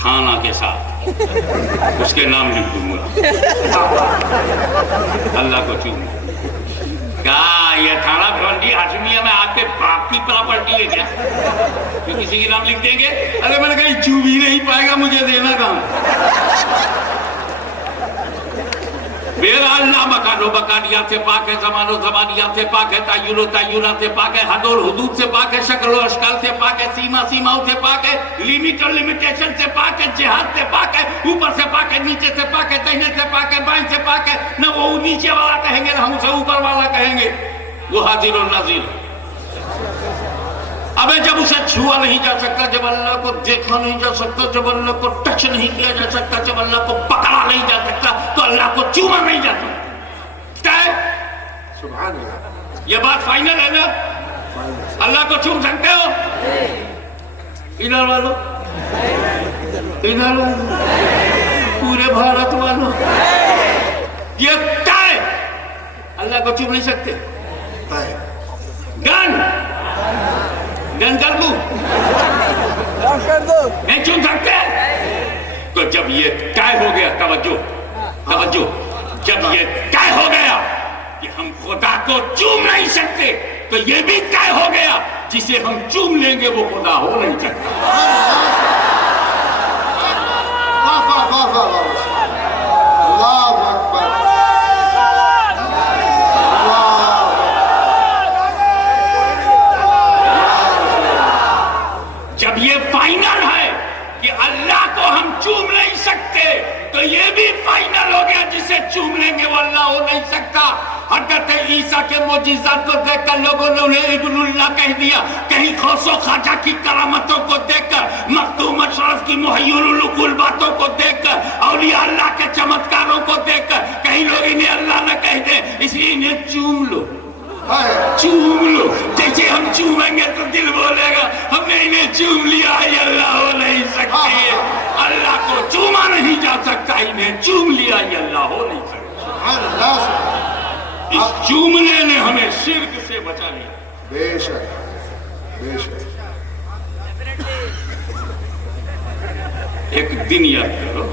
تھانہ کے ساتھ اس کے نام لکھ دوں گا، اللہ کو چوم کہا یہ تھانہ بھیونگی ہاشمیہ میں آپ کے باپ کی پراپرٹی ہے کیا کہ کسی کے نام لکھ دیں گے؟ ارے میں نے کہا چوم ہی نہیں پائے گا، مجھے دینا کہاں؟ میرا اللہ مکان و مکانیات سے پاک ہے، زمان و زمانیات سے پاک ہے، تعین و تعینات سے پاک ہے، حد اور حدود سے پاک ہے، شکل و اشکال سے پاک ہے، سیما سیماؤں سے پاک ہے، لیمٹ اور لیمیٹیشن سے پاک ہے، جہاد سے پاک ہے، اوپر سے پاک ہے، نیچے سے پاک ہے، دہنے سے پاک ہے، بائیں سے پاک ہے، نہ وہ نیچے والا کہیں گے نہ ہم اسے اوپر والا کہیں گے، وہ حاضر و ناظر ہے۔ ابے جب اسے چھوا نہیں جا سکتا، جب اللہ کو دیکھا نہیں جا سکتا، جب اللہ کو ٹچ نہیں کیا جا سکتا، جب اللہ کو پکڑا نہیں جا سکتا تو اللہ کو چوما نہیں جا سکتا ہے۔ سبحان اللہ، یہ بات فائنل ہے نا؟ اللہ کو چوم سکتے ہو؟ ادھر والو، ادھر والو، پورے بھارت والو، یہ طے اللہ کو چوم نہیں سکتے۔ گن کر دوں نہیں چن سکتے۔ تو جب یہ طے ہو گیا، توجہ، جب یہ طے ہو گیا کہ ہم خدا کو چوم نہیں سکتے تو یہ بھی طے ہو گیا جسے ہم چوم لیں گے وہ خدا ہو نہیں سکتا۔ اللہ اکبر، جب یہ فائنل ہے کہ اللہ کو ہم چوم نہیں سکتے تو یہ بھی فائنل ہو گیا جسے چوم لیں گے وہ اللہ ہو نہیں سکتا۔ حضرت عیسیٰ کے معجزات کو دیکھ کر لوگوں نے انہیں ابن اللہ کہہ دیا، کہیں غوث و خواجہ کی کرامتوں کو دیکھ کر، مخدوم اشرف کی محی العقول باتوں کو دیکھ کر، اولیاء اللہ کے چمتکاروں کو دیکھ کر کہیں لوگ انہیں اللہ نہ کہہ دیں، اس لیے انہیں چوم لو، چوم لو۔ جیسے ہم چومیں گے تو دل بولے گا ہم نے انہیں چوم لیا، یہ اللہ ہو نہیں سکتے۔ اللہ کو چوما نہیں جا سکتا، انہیں چوم لیا، یہ اللہ ہو نہیں سکتا۔ سبحان اللہ، اس چومنے نے ہمیں شرک سے بچا لیا۔ بے شک بے شک۔ ایک دن یاد کرو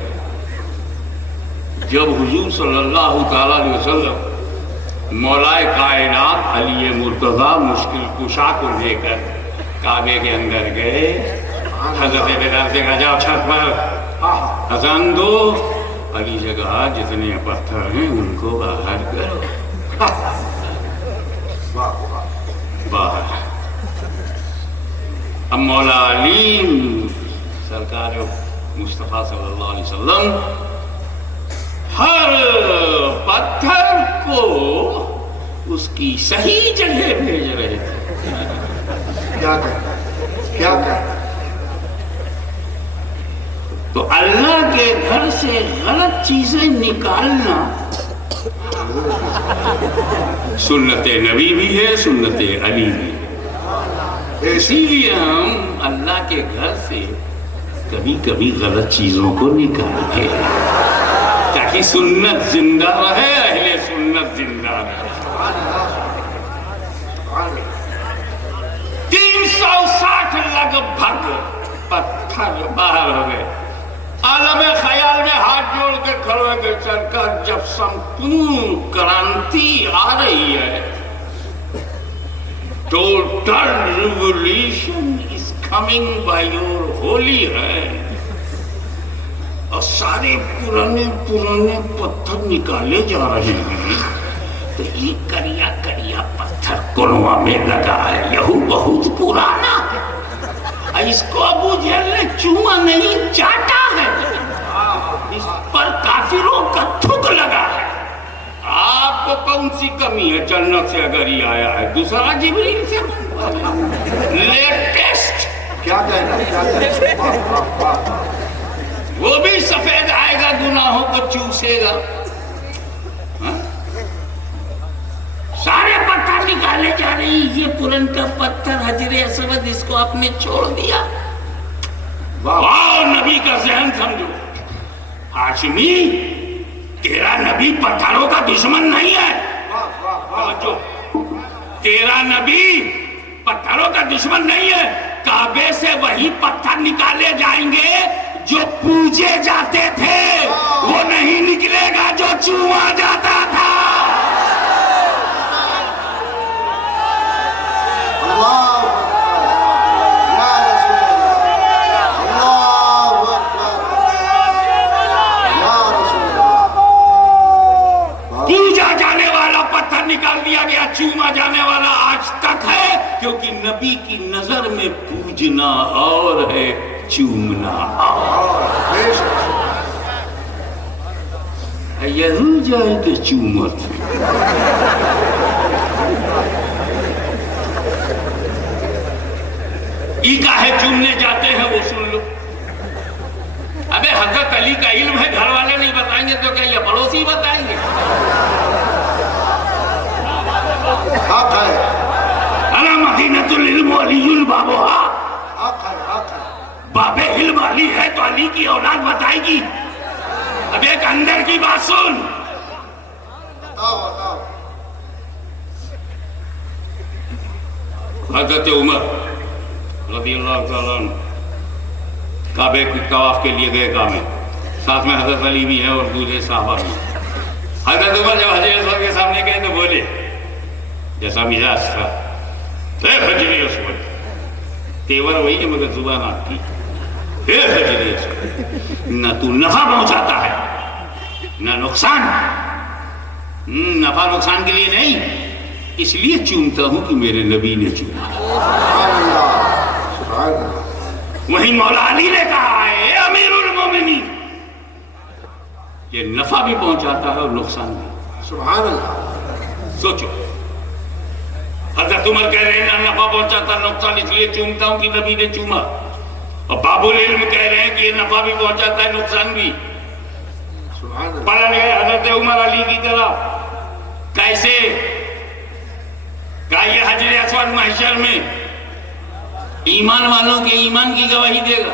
جب حضور صلی اللہ تعالیٰ علیہ وسلم مولا کائنات علی مرتضیٰ مشکل کشا کو لے کر کعبے کے اندر گئے، حضرت بلال سے کہا جاؤ چھت پر اذان دو، علی سے کہا جتنے پتھر ہیں ان کو باہر کرو، باہر۔ اب مولا علی سرکار مصطفیٰ صلی اللہ علیہ وسلم ہر پتھر کو اس کی صحیح جگہ بھیج رہے تھے۔ کیا کہنا تو اللہ کے گھر سے غلط چیزیں نکالنا سنت نبی بھی ہے، سنت علی بھی ہے۔ اسی لیے ہم اللہ کے گھر سے کبھی کبھی غلط چیزوں کو نکالتے ہیں تاکہ سنت زندہ رہے، اہل سنت زندہ رہے۔ 360 لگ بھگ پتھر باہر ہو گئے۔ عالم خیال میں ہاتھ جوڑ کے کھڑے ہو گئے، سرکار جب سمپورن کرانتی آ رہی ہے، total revolution is coming by your holy hand, اور سارے پرانے پتھر نکالے جا رہے ہیں تو یہ کریا کریا پتھر کنواں میں لگا ہے، یہ بہت پرانا ہے، اس کو ابو جہل نے چوما نہیں چاٹا ہے، اس پر کافروں کا تھک لگا ہے۔ آپ کو کون سی کمی ہے جنت سے اگر یہ آیا ہے؟ دوسرا جبریل سے لیٹسٹ کیا کہنا، وہ بھی سفید آئے گا، گناہوں کو چوسے گا۔ سارے پتھر نکالے جا رہے ہیں، یہ پورن کا پتھر حجر اسود اس کو آپ نے چھوڑ دیا۔ واہ، نبی کا ذہن سمجھو۔ ہاشمی تیرا نبی پتھروں کا دشمن نہیں ہے، تیرا نبی پتھروں کا دشمن نہیں ہے، کعبے سے وہی پتھر نکالے جائیں گے جو پوجے جاتے تھے، وہ نہیں نکلے گا جو چوما جاتا تھا۔ اللہ یا رسول اللہ، اللہ اکبر یا رسول اللہ۔ پوجا جانے والا پتھر نکال دیا گیا، چوما جانے والا آج تک ہے، کیونکہ نبی کی نظر میں پوجنا اور ہے، چومنا اور۔ یہ ہو جائے کہ چومت ای کا ہے چومنے جاتے ہیں وہ سن لو۔ ابے حضرت علی کا علم ہے، گھر والے نہیں بتائیں گے تو کیا یہ پڑوسی بتائیں گے؟ حق ہے، انا مدینۃ العلم علی بابوہا، حق ہے، حق ہے۔ باب علم علی ہے تو علی کی اولاد بتائے گی۔ اب ایک اندر کی بات سن، بتاؤ بتاؤ۔ حضرت عمر رضی اللہ تعالیٰ عنہ کعبے کے طواف کے لیے گئے کعبے، ساتھ میں حضرت علی بھی ہیں اور دوسرے صحابہ بھی۔ حضرت عمر جب حجر اسود کے سامنے گئے تو بولے جیسا مزاج تھا، اے حجر اسود، تیور وہی ہے مگر زبان آپ کی، اے حجر اسود، نہ تو نفع پہنچاتا ہے نہ نقصان۔ نفع نقصان کے لیے نہیں، اس لیے چومتا ہوں کہ میرے نبی نے چوما۔ سبحان اللہ، سبحان اللہ۔ وہیں مولا علی نے کہا ہے اے امیر المومنین، یہ نفع بھی پہنچاتا ہے اور نقصان بھی۔ سبحان اللہ۔ سوچو، حضرت عمر کہہ رہے ہیں نہ نفع پہنچاتا نقصان، اس لیے چومتا ہوں کہ نبی نے چوما، اور باب العلم کہہ رہے ہیں کہ یہ نفع بھی پہنچاتا ہے نقصان بھی۔ سبحان اللہ۔ پلٹ گئے حضرت عمر علی کی طرف، کیسے؟ کہا یہ حجر اسود محشر میں ایمان والوں کے ایمان کی گواہی دے گا،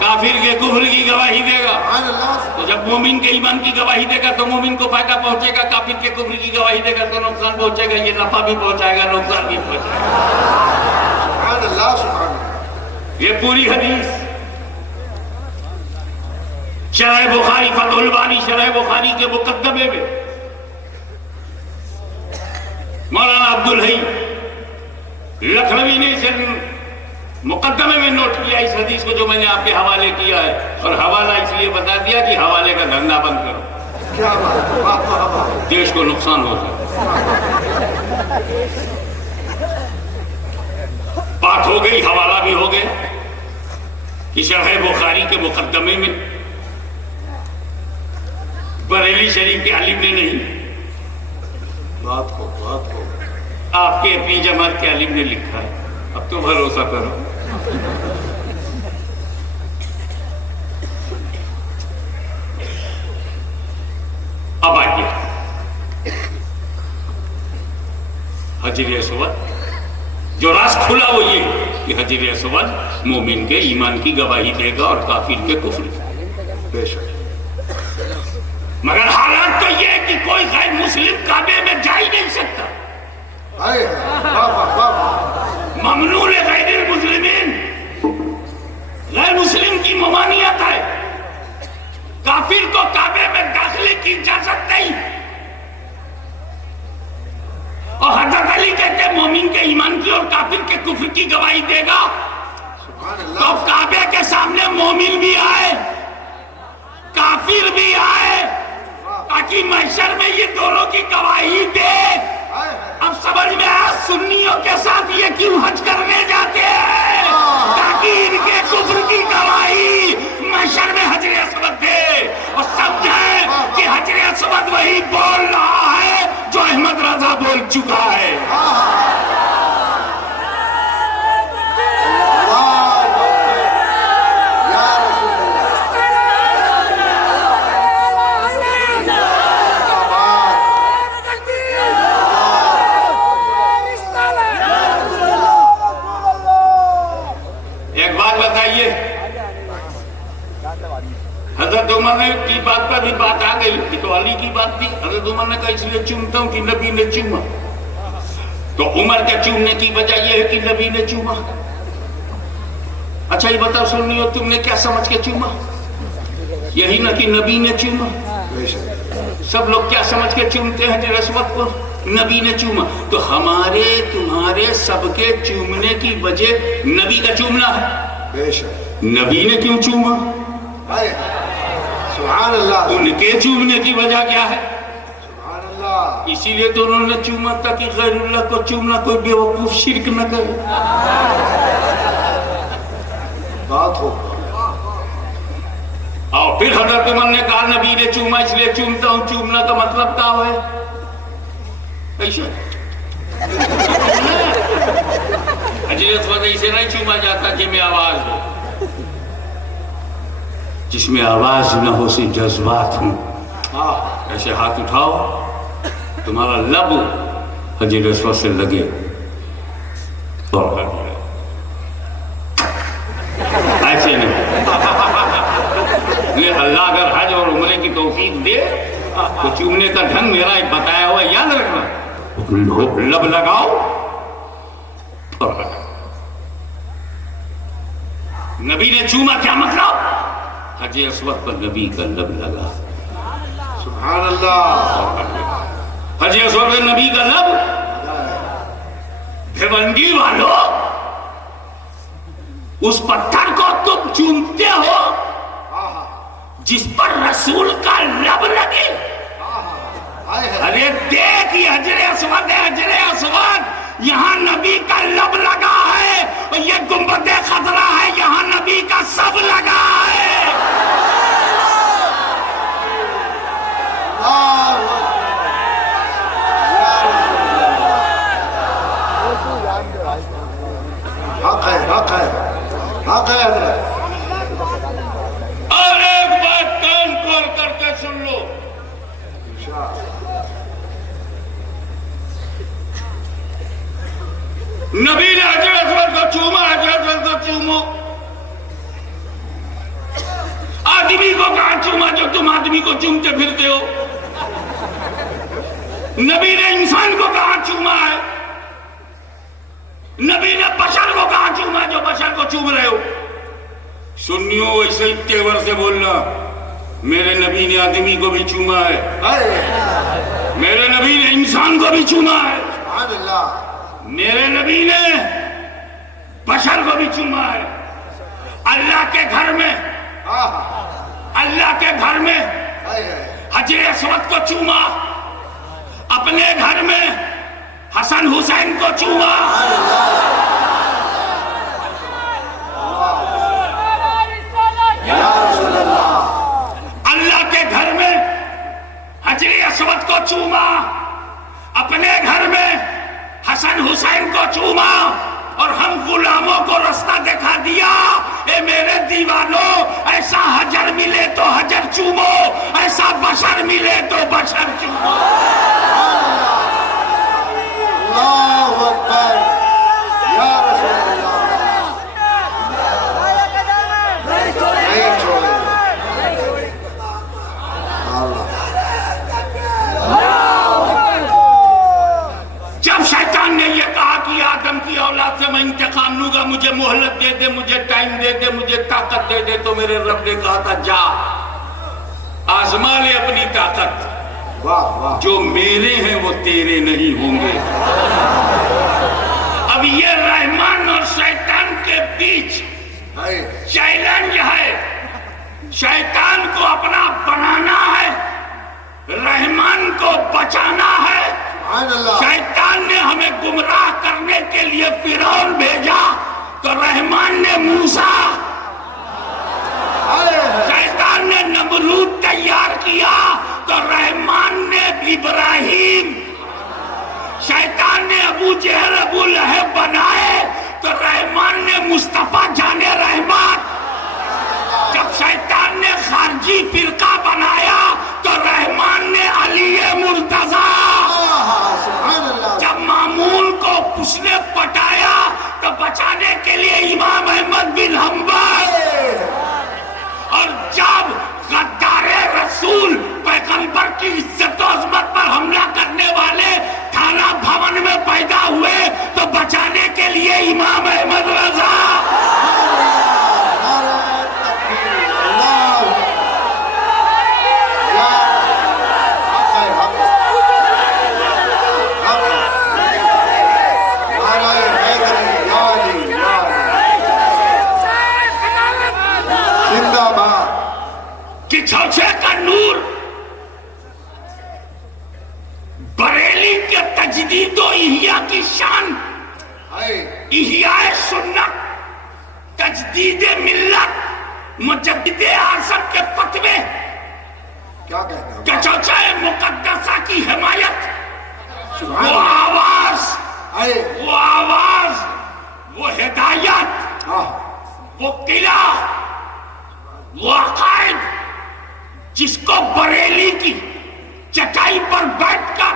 کافر کے کفر کی گواہی دے گا۔ سبحان اللہ۔ تو جب مومن کے ایمان کی گواہی دے گا تو مومن کو فائدہ پہنچے گا، کافر کے کفر کی گواہی دے گا تو نقصان پہنچے گا۔ یہ نفع بھی پہنچائے گا، نقصان بھی پہنچائے گا۔ سبحان اللہ، سبحان اللہ۔ یہ پوری حدیث شرح بخاری، فتح الباری شرح بخاری کے مقدمے میں مولانا عبدالحی لکھنوی نے اسے مقدمے میں نوٹ کیا اس حدیث کو جو میں نے آپ کے حوالے کیا ہے، اور حوالہ اس لیے بتا دیا کہ حوالے کا دھندا بند کرو، کیا بات ہے، واہ واہ واہ۔ دیش کو نقصان ہوتا ہے۔ بات ہو گئی، حوالہ بھی ہو گیا کہ شرح بخاری کے مقدمے میں بریلی شریف کے عالم نے نہیں، بات ہو، بات ہو۔ آپ کے اپنی جماعت کے عالم نے لکھا ہے۔ اب تو بھروسہ کرو۔ اب آئیے حجر اسود، جو راز کھلا وہ یہ کہ حجر اسود مومن کے ایمان کی گواہی دے گا اور کافر کے کفر کی۔ بے شک۔ مگر حالات تو یہ ہے کہ کوئی غیر مسلم کعبے میں جا ہی نہیں سکتا، ہائے ہائے، واہ واہ واہ واہ۔ ممنوع غیر المسلمین، غیر مسلم کی ممانعت ہے، کافر کو کعبے میں داخلے کی اجازت نہیں۔ اور حضرت علی کہتے ہیں مومن کے ایمان کی اور کافر کے کفر کی گواہی دے گا، سبحان تو اللہ۔ کعبے کے سامنے مومن بھی آئے، کافر بھی آئے، تاکہ محشر میں یہ دونوں کی گواہی دے۔ ہائے ہائے۔ اب سمجھ میں آیا سنیوں کے ساتھ یہ کیوں حج کرنے جاتے ہیں، تاکہ ان کے کفر کی گواہی محشر میں حجر اسود دے، اور سمجھیں کہ حجر اسود وہی بول رہا ہے جو احمد رضا بول چکا ہے۔ ایک بات بتائیے، حضرت عمر نے کی بات پر بھی بات آ گئی کہ تو علی کی بات تھی، حضرت عمر نے کہا اس لیے چومتا ہوں کہ نبی نے چوما، تو عمر کے چومنے کی وجہ یہ ہے کہ نبی نے چوما۔ اچھا یہ بتاؤ سنیو، تم نے کیا سمجھ کے چوما؟ یہی نہ کہ نبی نے چوما؟ سب لوگ کیا سمجھ کے چومتے ہیں حجر اسود کو؟ نبی نے چوما. تو ہمارے تمہارے سب کے چومنے کی وجہ نبی کا چومنا ہے. بے شک. نبی نے کیوں چوما؟ سبحان اللہ. ان کے چومنے کی وجہ کیا ہے؟ سبحان اللہ. اسی لیے تو انہوں نے چوما تاکہ غیر اللہ کو چومنا کوئی بیوقوف شرک نہ کرے. بات ہو. اور پھر حضرت عمر نے کہا نبی نے چوما اس لیے چومتا ہوں. چومنا کا مطلب کیا ہے؟ ایسے حجر اسود ایسے نہیں چوما جاتا جس میں آواز ہو. جس میں آواز نہ ہو سے جذبات ہوں. ایسے ہاتھ اٹھاؤ، تمہارا لب حجر اسود سے لگے ایسے نہیں. اللہ اگر حج اور عمرے کی توفیق دے تو چومنے کا ڈھنگ میرا ایک بتایا ہوا یاد رکھنا. لب لگاؤ اور نبی نے چوما کیا مطلب؟ حجر اسود پر نبی کا لب لگا. سبحان اللہ. حجر اسود پر نبی کا لب. بھیونگی والو، اس پتھر کو تم چومتے ہو جس پر رسول کا لب لگے. ارے دیکھ یہ حجر اسود ہے. حجر اسود یہاں نبی کا لب لگا ہے، اور یہ گنبد خضرا ہے یہاں نبی کا سب لگا ہے. حق ہے، حق ہے، حق ہے حضرت. اور ایک بات کان کھول کر کے سن لو. نبی نے حجر اسود کو چوما. حجر اسود کو چومو. آدمی کو کہاں چوما جو تم آدمی کو چومتے پھرتے ہو؟ نبی نے انسان کو کہاں چوما ہے؟ نبی نے بشر کو کہاں چوما جو بشر کو چوم رہے ہو؟ سنیو ایسے ہی تیور سے بولنا. میرے نبی نے آدمی کو بھی چوما ہے، میرے نبی نے انسان کو بھی چوما ہے، سبحان اللہ. میرے نبی نے بشر کو بھی چوما ہے. اللہ کے گھر میں، اللہ کے گھر میں حجر اسود کو چوما. اپنے گھر میں حسن حسین کو چوما. اللہ کے گھر میں حجر اسود کو چوما. اپنے گھر میں حسن حسین کو چوما. اور ہم غلاموں کو رستہ دکھا دیا. اے میرے دیوانوں، ایسا حجر ملے تو حجر چومو، ایسا بشر ملے تو بشر چومو. اللہ اکبر. یا رسول اللہ. نہیں چھوڑے. جب شیطان نے یہ کہا کہ آدم کی اولاد سے میں انتقام لوں گا، مجھے مہلت دے دے، مجھے ٹائم دے دے، مجھے طاقت دے دے، تو میرے رب نے کہا تھا جا آزما لے اپنی طاقت. جو میرے ہیں وہ تیرے نہیں ہوں گے. اب یہ رحمان اور شیطان کے بیچ چیلنج ہے. شیطان کو اپنا بنانا ہے، رحمان کو بچانا ہے. شیطان نے ہمیں گمراہ کرنے کے لیے فرعون بھیجا تو رحمان نے موسیٰ، شیطان نے نمرود تیار کیا تو رحمان نے ابراہیم، شیطان نے ابو جہل ابو لہب بنائے تو رحمان نے مصطفیٰ جان رحمت. جب شیطان نے خارجی فرقہ بنایا تو رحمان نے علی مرتضیٰ. جب مامون کو اس نے پٹایا تو بچانے کے لیے امام احمد بن حنبل. اور جب غدار رسول پیغمبر کی عزت و عظمت پر حملہ کرنے والے تھانہ بھون میں پیدا ہوئے احیاء سنت، تجدید ملت، مجدد اعظم کے فتوے، کیا کہتے ہیں؟ چچوچا مقدسہ کی حمایت، سبحان وہ اللہ، آواز، آئے وہ آواز، وہ ہدایت، ہاں وہ قلعہ، وہ عقائد جس کو بریلی کی چٹائی پر بیٹھ کر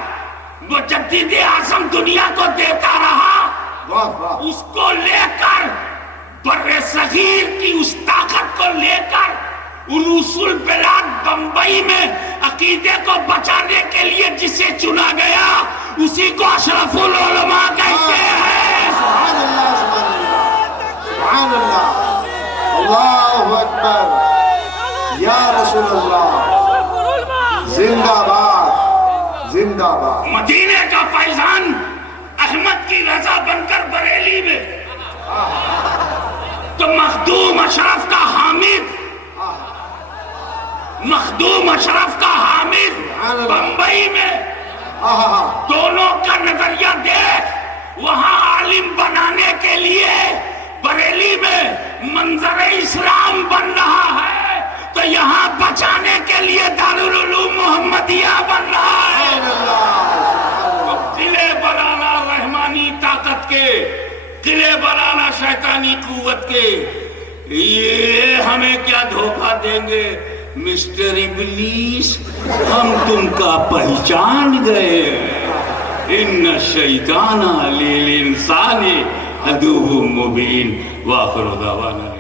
مجدد اعظم دنیا کو دیتا رہا، واہ واہ، اس کو لے کر بر صغیر کی اس طاقت کو لے کر انوس البلاد بمبئی میں عقیدے کو بچانے کے لیے جسے چنا گیا اسی کو اشرف العلماء کہتے ہیں۔ سبحان اللہ، سبحان اللہ، اللہ اکبر، یا رسول اللہ، زندہ باد، زندہ باد۔ مدینے کا فیضان احمد کی رضا بن کر بریلی میں، تو مخدوم اشرف کا حامد، مخدوم اشرف کا حامد بمبئی میں، دونوں کا نظریہ دیکھ، وہاں عالم بنانے کے لیے بریلی میں منظر اسلام بن رہا ہے، تو یہاں بچانے کے لیے دارالعلوم محمدیہ بن رہا ہے۔ قلعے بنانا رحمانی طاقت کے، قلعے بنانا شیطانی قوت کے، یہ ہمیں کیا دھوکہ دیں گے؟ مسٹر ابلیس، ہم تم کا پہچان گئے، ان الشیطان للانسان عدو مبین۔ وآخر دعوانا